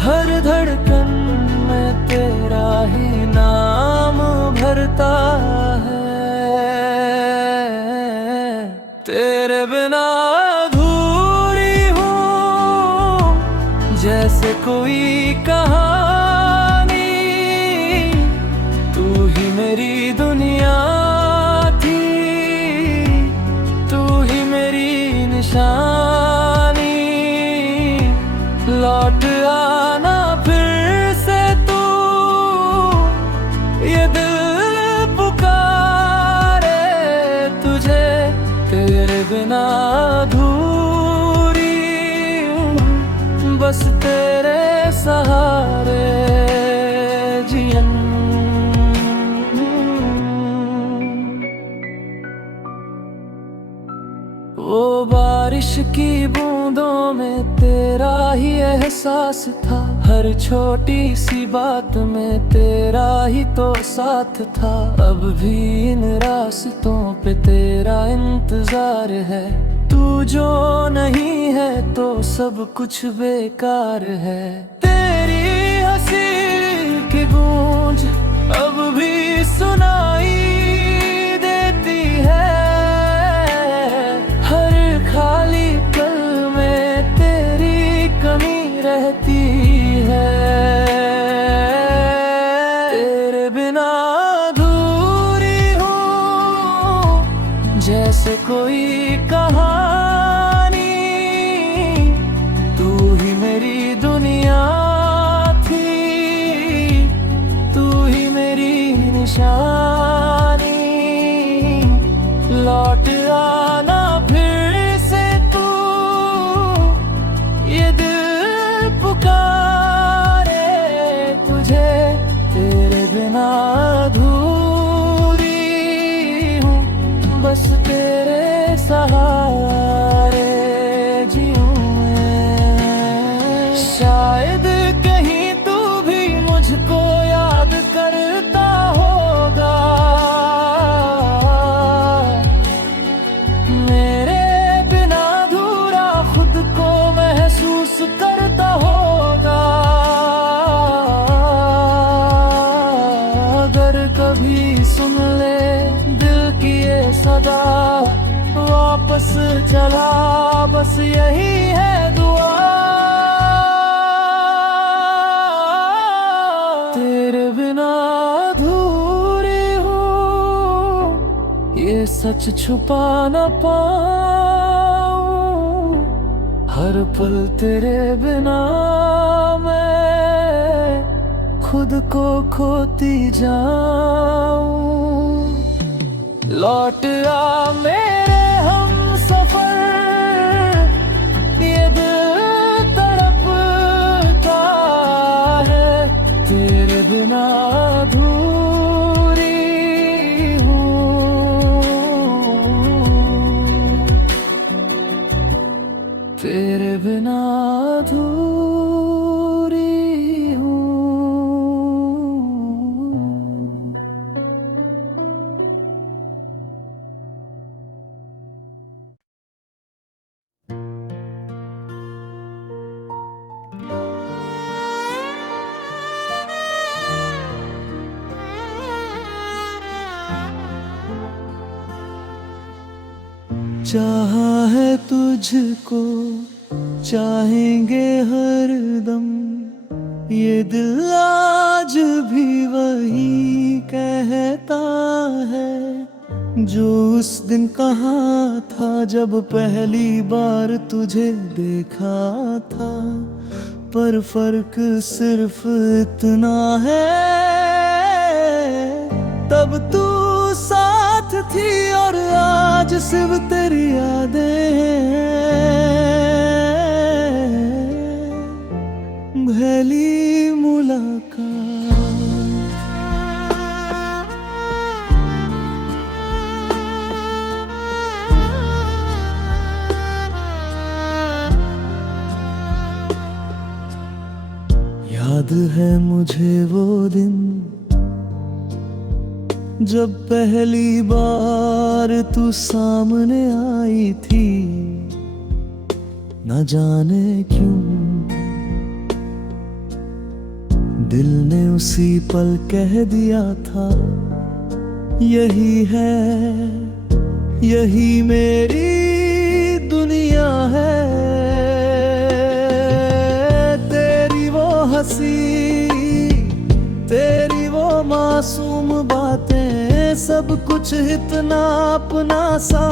हर धड़कन में तेरा ही नाम भरता है। तेरे बिना अधूरी हूँ जैसे कोई कहानी। तू ही मेरी दुनिया थी, तू ही मेरी निशानी। लौट आना फिर से तू, ये दिल पुकारे तुझे। तेरे बिना अधूरी हूँ, बस तेरे सहारे जियन। वो बारिश की बूंदों में तेरा ही एहसास था। हर छोटी सी बात में तेरा ही तो साथ था। अब भी इन रास्तों पे तेरा इंतजार है। तू जो नहीं है तो सब कुछ बेकार है। तेरी हंसी की गूंज अब भी सुनाई देती है। हर खाली पल में तेरी कमी रहती है। तेरे बिना अधूरी हूँ जैसे कोई कहानी। तू ही मेरी दुनिया थी, तू ही मेरी निशानी। लौट आना फिर से तू, ये दिल पुकारे तुझे। तेरे बिना अधूरी हूँ, बस तेरे सहारे जीऊं मैं। शायद कहीं तू भी मुझको याद करता होगा। मेरे बिना अधूरा खुद को महसूस करता होगा। अगर कभी सुन ले दिल की ये सदा, वापस चला बस यही है दुआ। तेरे बिना अधूरी हूँ, ये सच छुपा न पाऊं। हर पल तेरे बिना मैं खुद को खोती जाऊं। लौट आ मेरे हम सफर, ये दिल तड़पता है, तेरे बिना अधूरी हूँ, तेरे बिना अधूरी हूँ। चाहा है तुझको, चाहेंगे हरदम, ये दिल आज भी वही कहता है जो उस दिन कहा था जब पहली बार तुझे देखा था। पर फर्क सिर्फ इतना है, तब तू साथ थी और आज सिर्फ तेरी यादें हैं। पहली मुलाकात, याद है मुझे वो दिन जब पहली बार तू सामने आई थी। न जाने क्यों दिल ने उसी पल कह दिया था, यही है, यही मेरी दुनिया है। तेरी वो हंसी, तेरी वो मासूम बातें, सब कुछ इतना अपना सा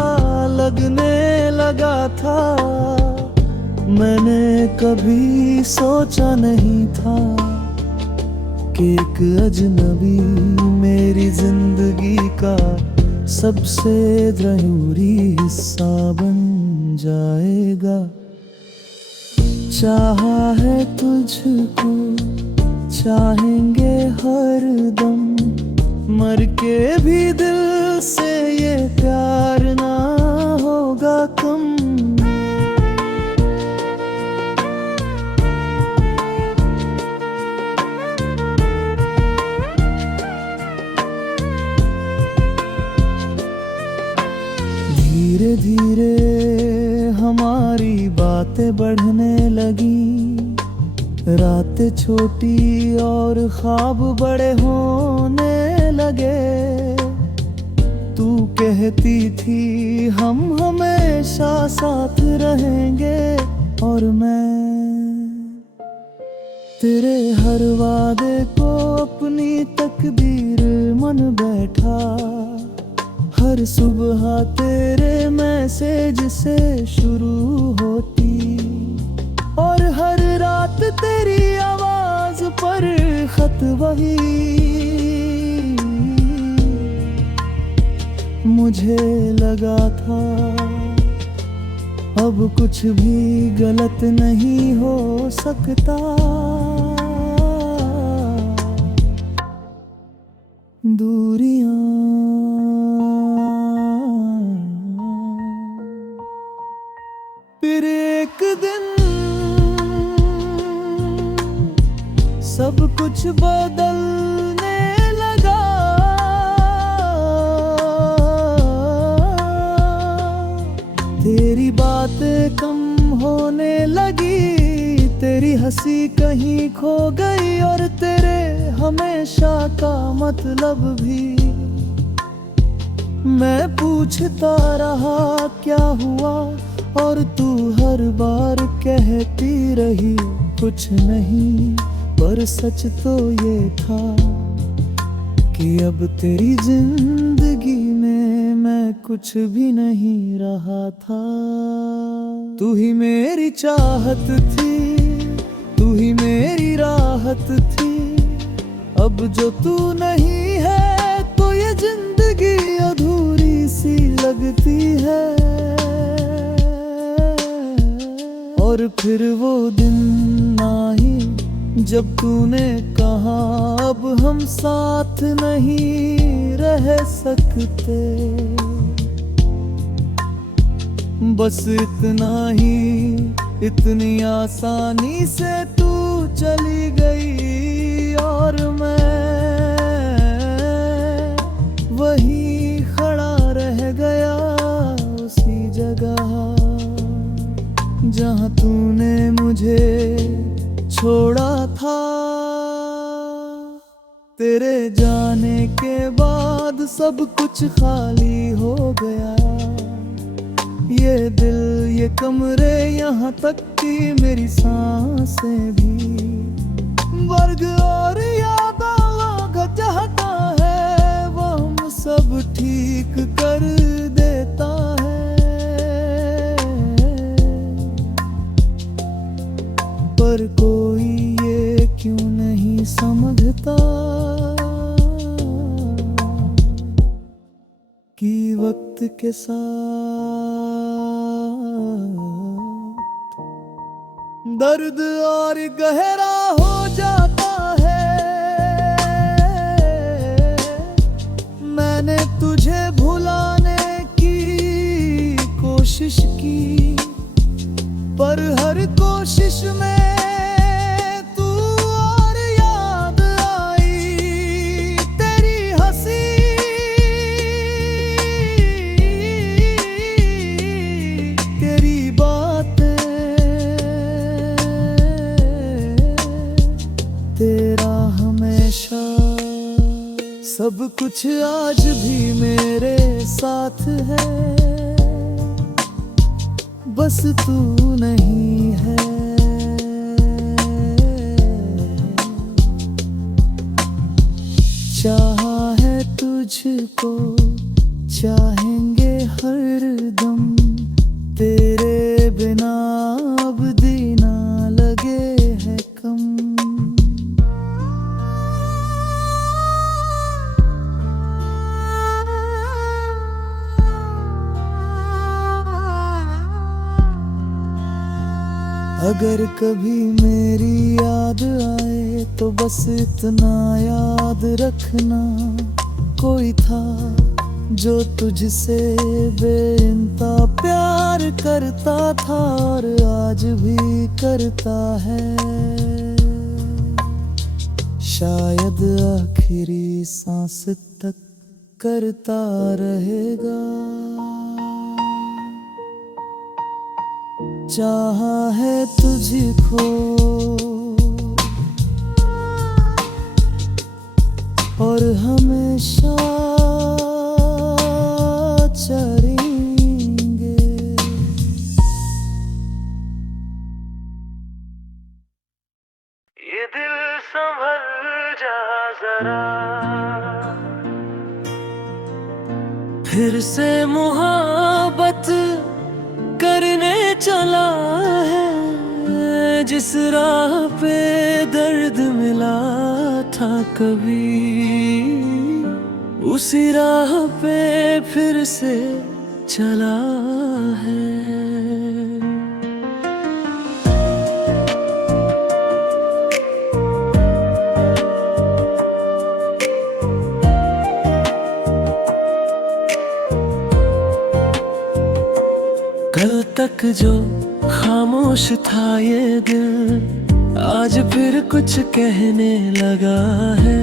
लगने लगा था। मैंने कभी सोचा नहीं था कि एक अजनबी मेरी जिंदगी का सबसे जरूरी हिस्सा बन जाएगा। चाहा है तुझको, चाहेंगे हरदम, मर के भी दिल से ये प्यार ना होगा कम। धीरे धीरे हमारी बातें बढ़ने लगी, रातें छोटी और ख्वाब बड़े होने लगे। तू कहती थी हम हमेशा साथ रहेंगे, और मैं तेरे हर वादे को अपनी तकदीर मन बैठा। हर सुबह तेरे मैसेज से शुरू होती, और हर रात तेरी आवाज पर खत वही। मुझे लगा था अब कुछ भी गलत नहीं हो सकता। दूरियां फिर एक दिन सब कुछ बदलने लगा। तेरी बातें कम होने लगी, तेरी हंसी कहीं खो गई, और तेरे हमेशा का मतलब भी। मैं पूछता रहा क्या हुआ, और तू हर बार कहती रही कुछ नहीं। पर सच तो ये था कि अब तेरी जिंदगी में मैं कुछ भी नहीं रहा था। तू ही मेरी चाहत थी, तू ही मेरी राहत थी। अब जो तू नहीं है तो ये जिंदगी अधूरी लगती है। और फिर वो दिन आई जब तूने कहा अब हम साथ नहीं रह सकते। बस इतना ही, इतनी आसानी से तू चली गई और मैं वहीं खड़ा रह गया उसी जगह जहां तूने मुझे छोड़ा था। तेरे जाने के बाद सब कुछ खाली हो गया। ये दिल, ये कमरे, यहाँ तक कि मेरी सांसें भी। वर्ग और यादों का चाहता है वो हम सब ठीक कर देता है। पर कोई ये क्यों नहीं समझता कि वक्त के साथ दर्द और गहरा हो जाता है। मैंने तुझे भुलाने की कोशिश की, पर हर कोशिश में तू और याद आई तेरी हंसी। तेरी बातें, तेरा हमेशा, सब कुछ आज भी मेरे साथ है। बस तू नहीं है। चाहा है तुझको, चाहेंगे हर दम। तेरे बिना अब दीना लगे है कम। अगर कभी मेरी याद आए तो बस इतना याद रखना, कोई था जो तुझसे बेइंता प्यार करता था और आज भी करता है। शायद आखिरी सांस तक करता रहेगा। चाहा है तुझको और हमेशा चलेंगे। ये दिल संभल जा जरा, फिर से मोहब्बत करने चला है। जिस राह पे दर्द मिला था कभी, उसी राह पे फिर से चला है। कल तक जो खामोश था ये दिल, आज फिर कुछ कहने लगा है।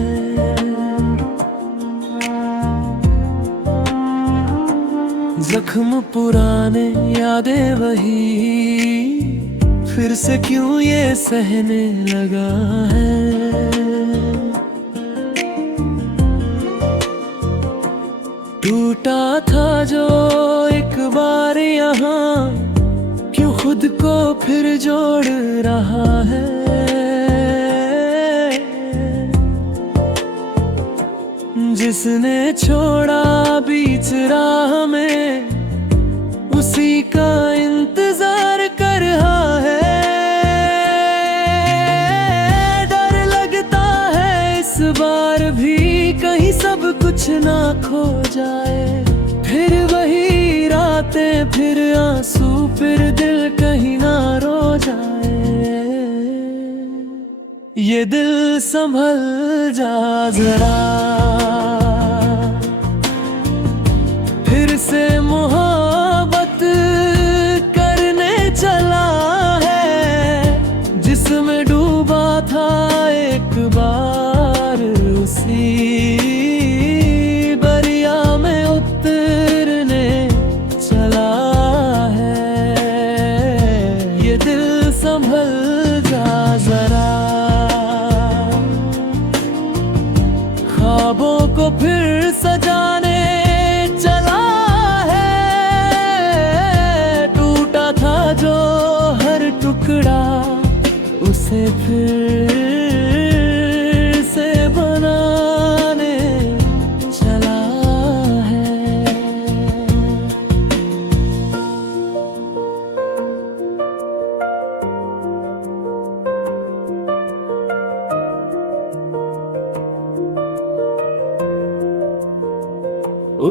जख्म पुराने, यादें वही, फिर से क्यों ये सहने लगा है। टूटा था जो एक बार यहाँ, क्यों खुद को फिर जोड़ रहा है। जिसने छोड़ा बीच राह में, उसी का इंतजार कर रहा है। डर लगता है इस बार भी कहीं सब कुछ ना खो जाए, फिर वही रातें फिर आंसू, फिर दिल कहीं ना रो जाए। ये दिल संभल जा जरा, फिर से मोहब्बत करने चला है, जिसमें डूबा था एक बार उसी दरिया में उतरने चला है। ये दिल संभल जा जरा, ख्वाबों को फिर सजाने चला है, टूटा था जो हर टुकड़ा उसे फिर से बनाने चला है।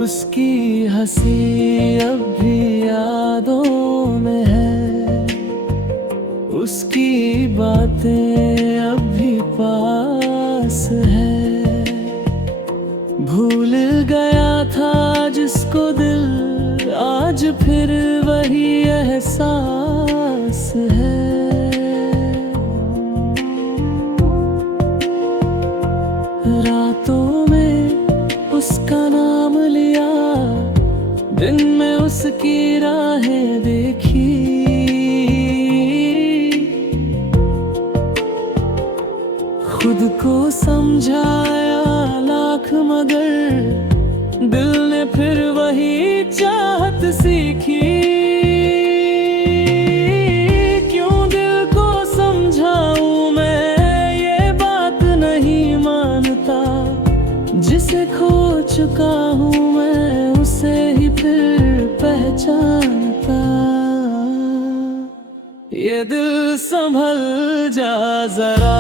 उसकी हंसी अब भी यादों में है, उसकी बातें अब भी पास है। भूल गया था जिसको दिल, आज फिर वही एहसास है। रातों में उसका नाम लिया, दिन में उसकी राहें देखी। खुद को समझाया लाख मगर दिल ने फिर वही चाहत सीखी। क्यों दिल को समझाऊं मैं, ये बात नहीं मानता। जिसे खो चुका हूँ मैं, उसे ही फिर पहचानता। ये दिल संभल जा जरा,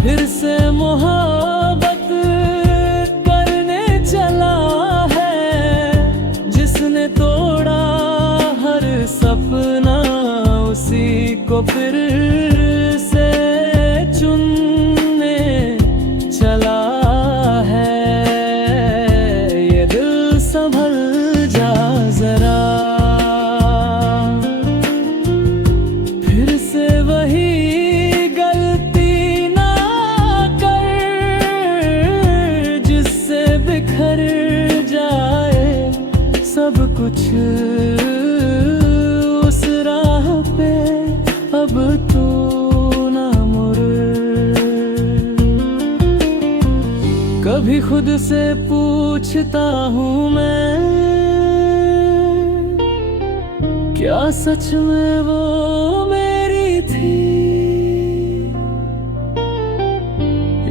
फिर से मोहब्बत करने चला है, जिसने तोड़ा हर सपना उसी को फिर से चुनने चला है। ये दिल संभल जा जरा, फिर से वही बिखर जाए सब कुछ उस राह पे, अब तो ना मुड़। कभी खुद से पूछता हूँ मैं, क्या सच में वो मेरी थी,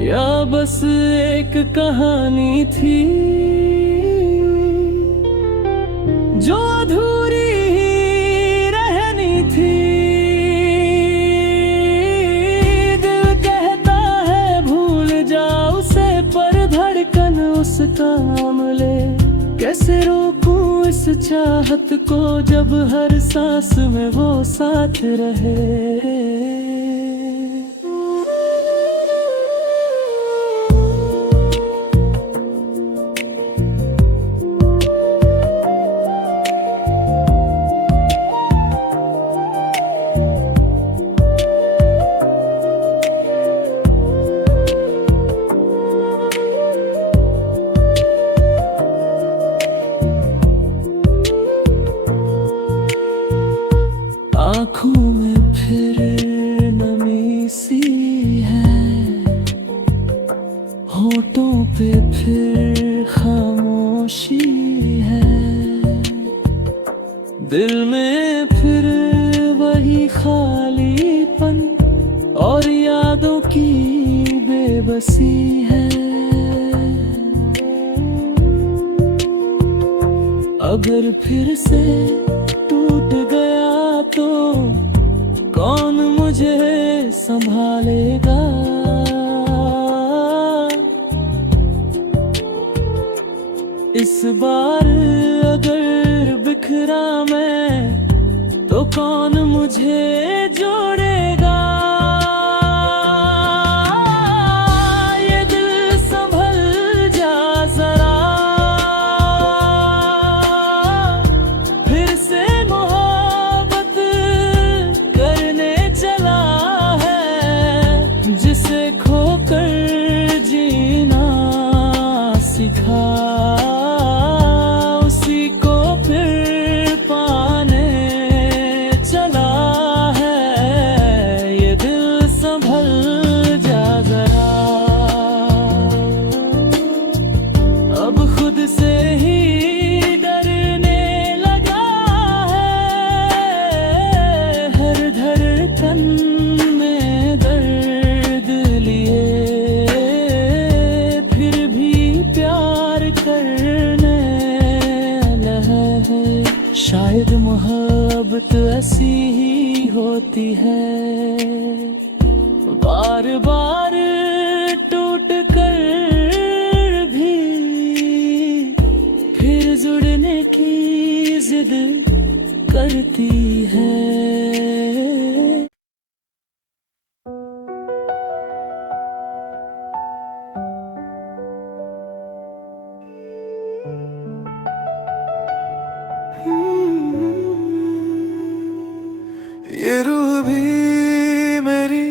या बस एक कहानी थी जो अधूरी ही रहनी थी। दिल कहता है भूल जा उसे, पर धड़कन उसका ले। कैसे रोकूं इस चाहत को, जब हर सांस में वो साथ रहे। आँखों में फिर नमी सी है, होठों पे फिर खामोशी है। दिल में फिर वही खालीपन और यादों की बेबसी है। अगर फिर से टूट गया तो कौन मुझे संभालेगा। इस बार अगर बिखरा मैं तो कौन मुझे जोड़ेगा। ये दिल संभल जा जरा, फिर से मोहब्बत करने चला है। जिसे खोकर जीना सिखा उसी को फिर पाने चला है। ये दिल संभल जा जरा, अब खुद से ही डरने लगा है। हर धड़कन में दर्द लिए फिर भी प्यार करने लगा है। शायद मोहब्बत ऐसी ही होती है, बार बार टूट कर भी फिर जुड़ने की जिद करती है। ये रूह भी मेरी,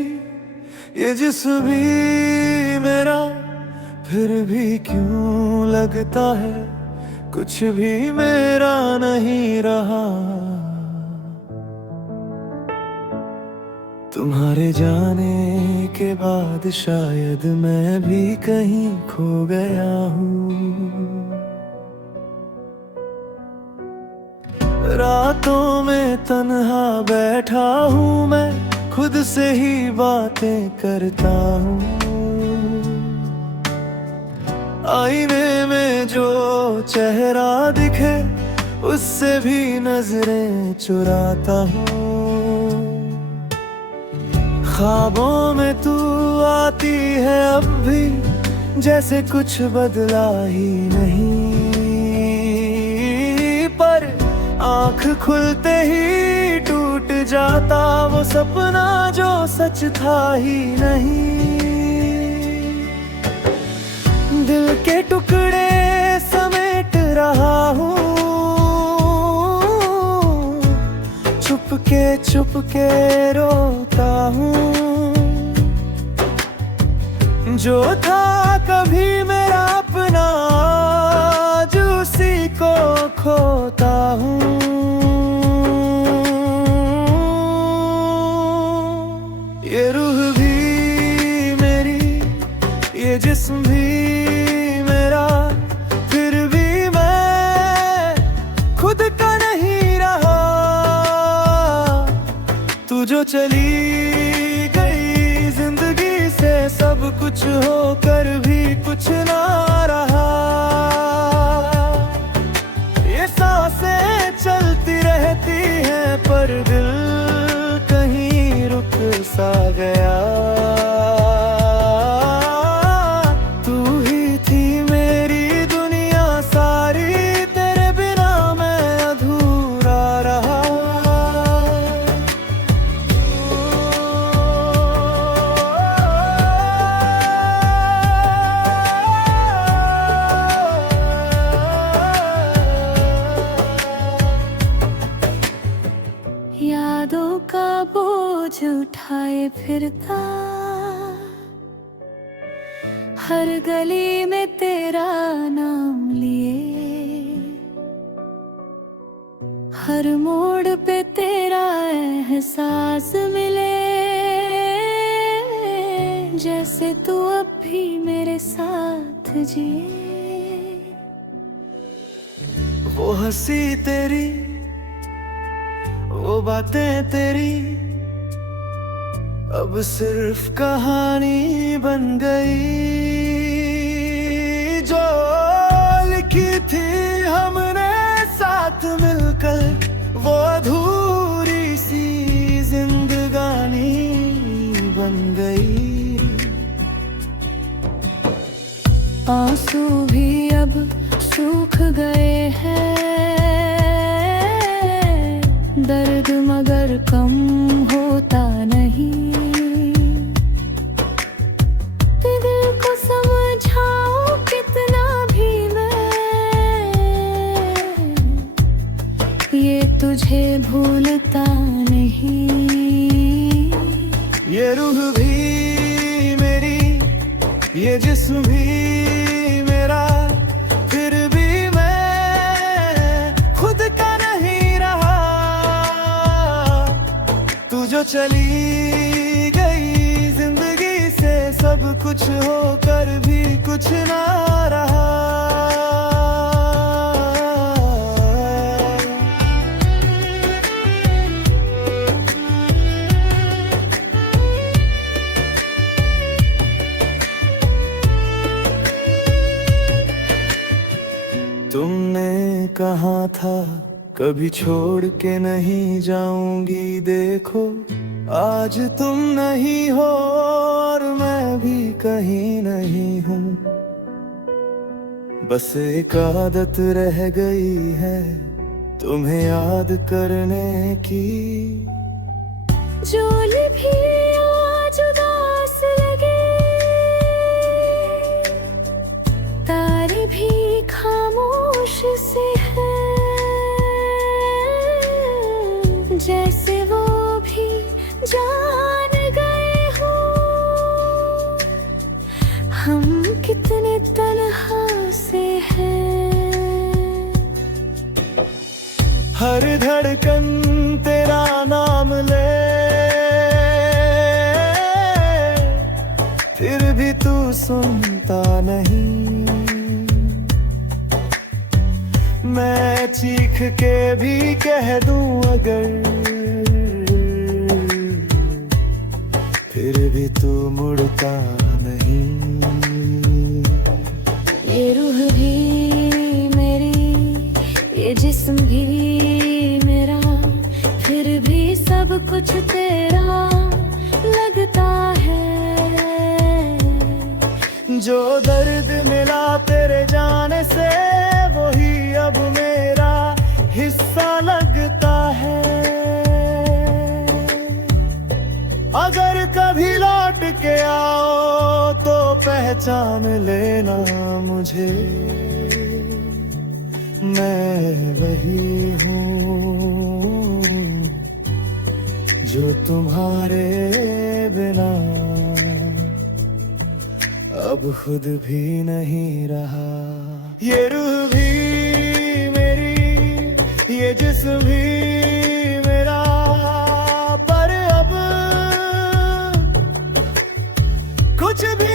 ये जिस्म भी मेरा, फिर भी क्यों लगता है कुछ भी मेरा नहीं रहा। तुम्हारे जाने के बाद शायद मैं भी कहीं खो गया हूँ। रातों में तन्हा बैठा हूँ मैं, खुद से ही बातें करता हूँ। आईने में जो चेहरा दिखे उससे भी नजरें चुराता हूँ। ख्वाबों में तू आती है अब भी, जैसे कुछ बदला ही नहीं। पर आँख खुलते ही टूट जाता वो सपना जो सच था ही नहीं। दिल के टुकड़े समेट रहा हूँ, छुप के रोता हूँ। जो था कभी मेरा अपना, आज उसी को खोता हूँ। ये रूह भी मेरी, ये जिस्म भी मेरा, फिर भी मैं खुद का नहीं रहा। तू जो चली गई जिंदगी से, सब कुछ होकर भी कुछ ना रहा। ये सांसें चलती रहती हैं पर दिल कहीं रुक सा गया। तू ही थी मेरी दुनिया सारी, तेरे बिना मैं अधूरा रहा। यादों का बोझ उठाए फिरता, हर गली में तेरा नाम लिए, हर मोड़ पे तेरा एहसास मिले। जैसे तू अब भी मेरे साथ जिए। वो हंसी तेरी, वो बातें तेरी, अब सिर्फ कहानी बन गई। जो लिखी थी हमने साथ मिलकर, वो अधूरी सी जिंदगानी बन गई। आंसू भी अब सूख कम होता नहीं। दिल को समझाओ कितना भी मैं, ये तुझे भूलता नहीं। ये रूह भी मेरी, ये जिस्म भी मेरा, फिर भी मैं खुद का नहीं रहा। तू जो चली गई जिंदगी से, सब कुछ होकर भी कुछ ना रहा। तुमने कहा था कभी छोड़ के नहीं जाऊंगी, देखो आज तुम नहीं हो और मैं भी कहीं नहीं हूँ। बस एक आदत रह गई है तुम्हें याद करने की। झोल भी आज उदास लगे, तारे भी खामोश से है, जैसे वो भी जान गए हो हम कितने तन्हा से हैं। हर धड़कन तेरा नाम ले, फिर भी तू सुनता नहीं। मैं चीख के भी कह दूं अगर, फिर भी तू मुड़ता नहीं। ये रूह भी मेरी, ये जिस्म भी मेरा, फिर भी सब कुछ तेरा लगता है। जो दर्द मिला तेरे जाने से, वही अब मेरा हिस्सा लगता है। अगर कभी लौट के आओ तो पहचान लेना मुझे, मैं वही हूँ जो तुम्हारे बिना अब खुद भी नहीं रहा। ये रूह भी मेरी, ये जिस्म भी मेरा, पर अब कुछ भी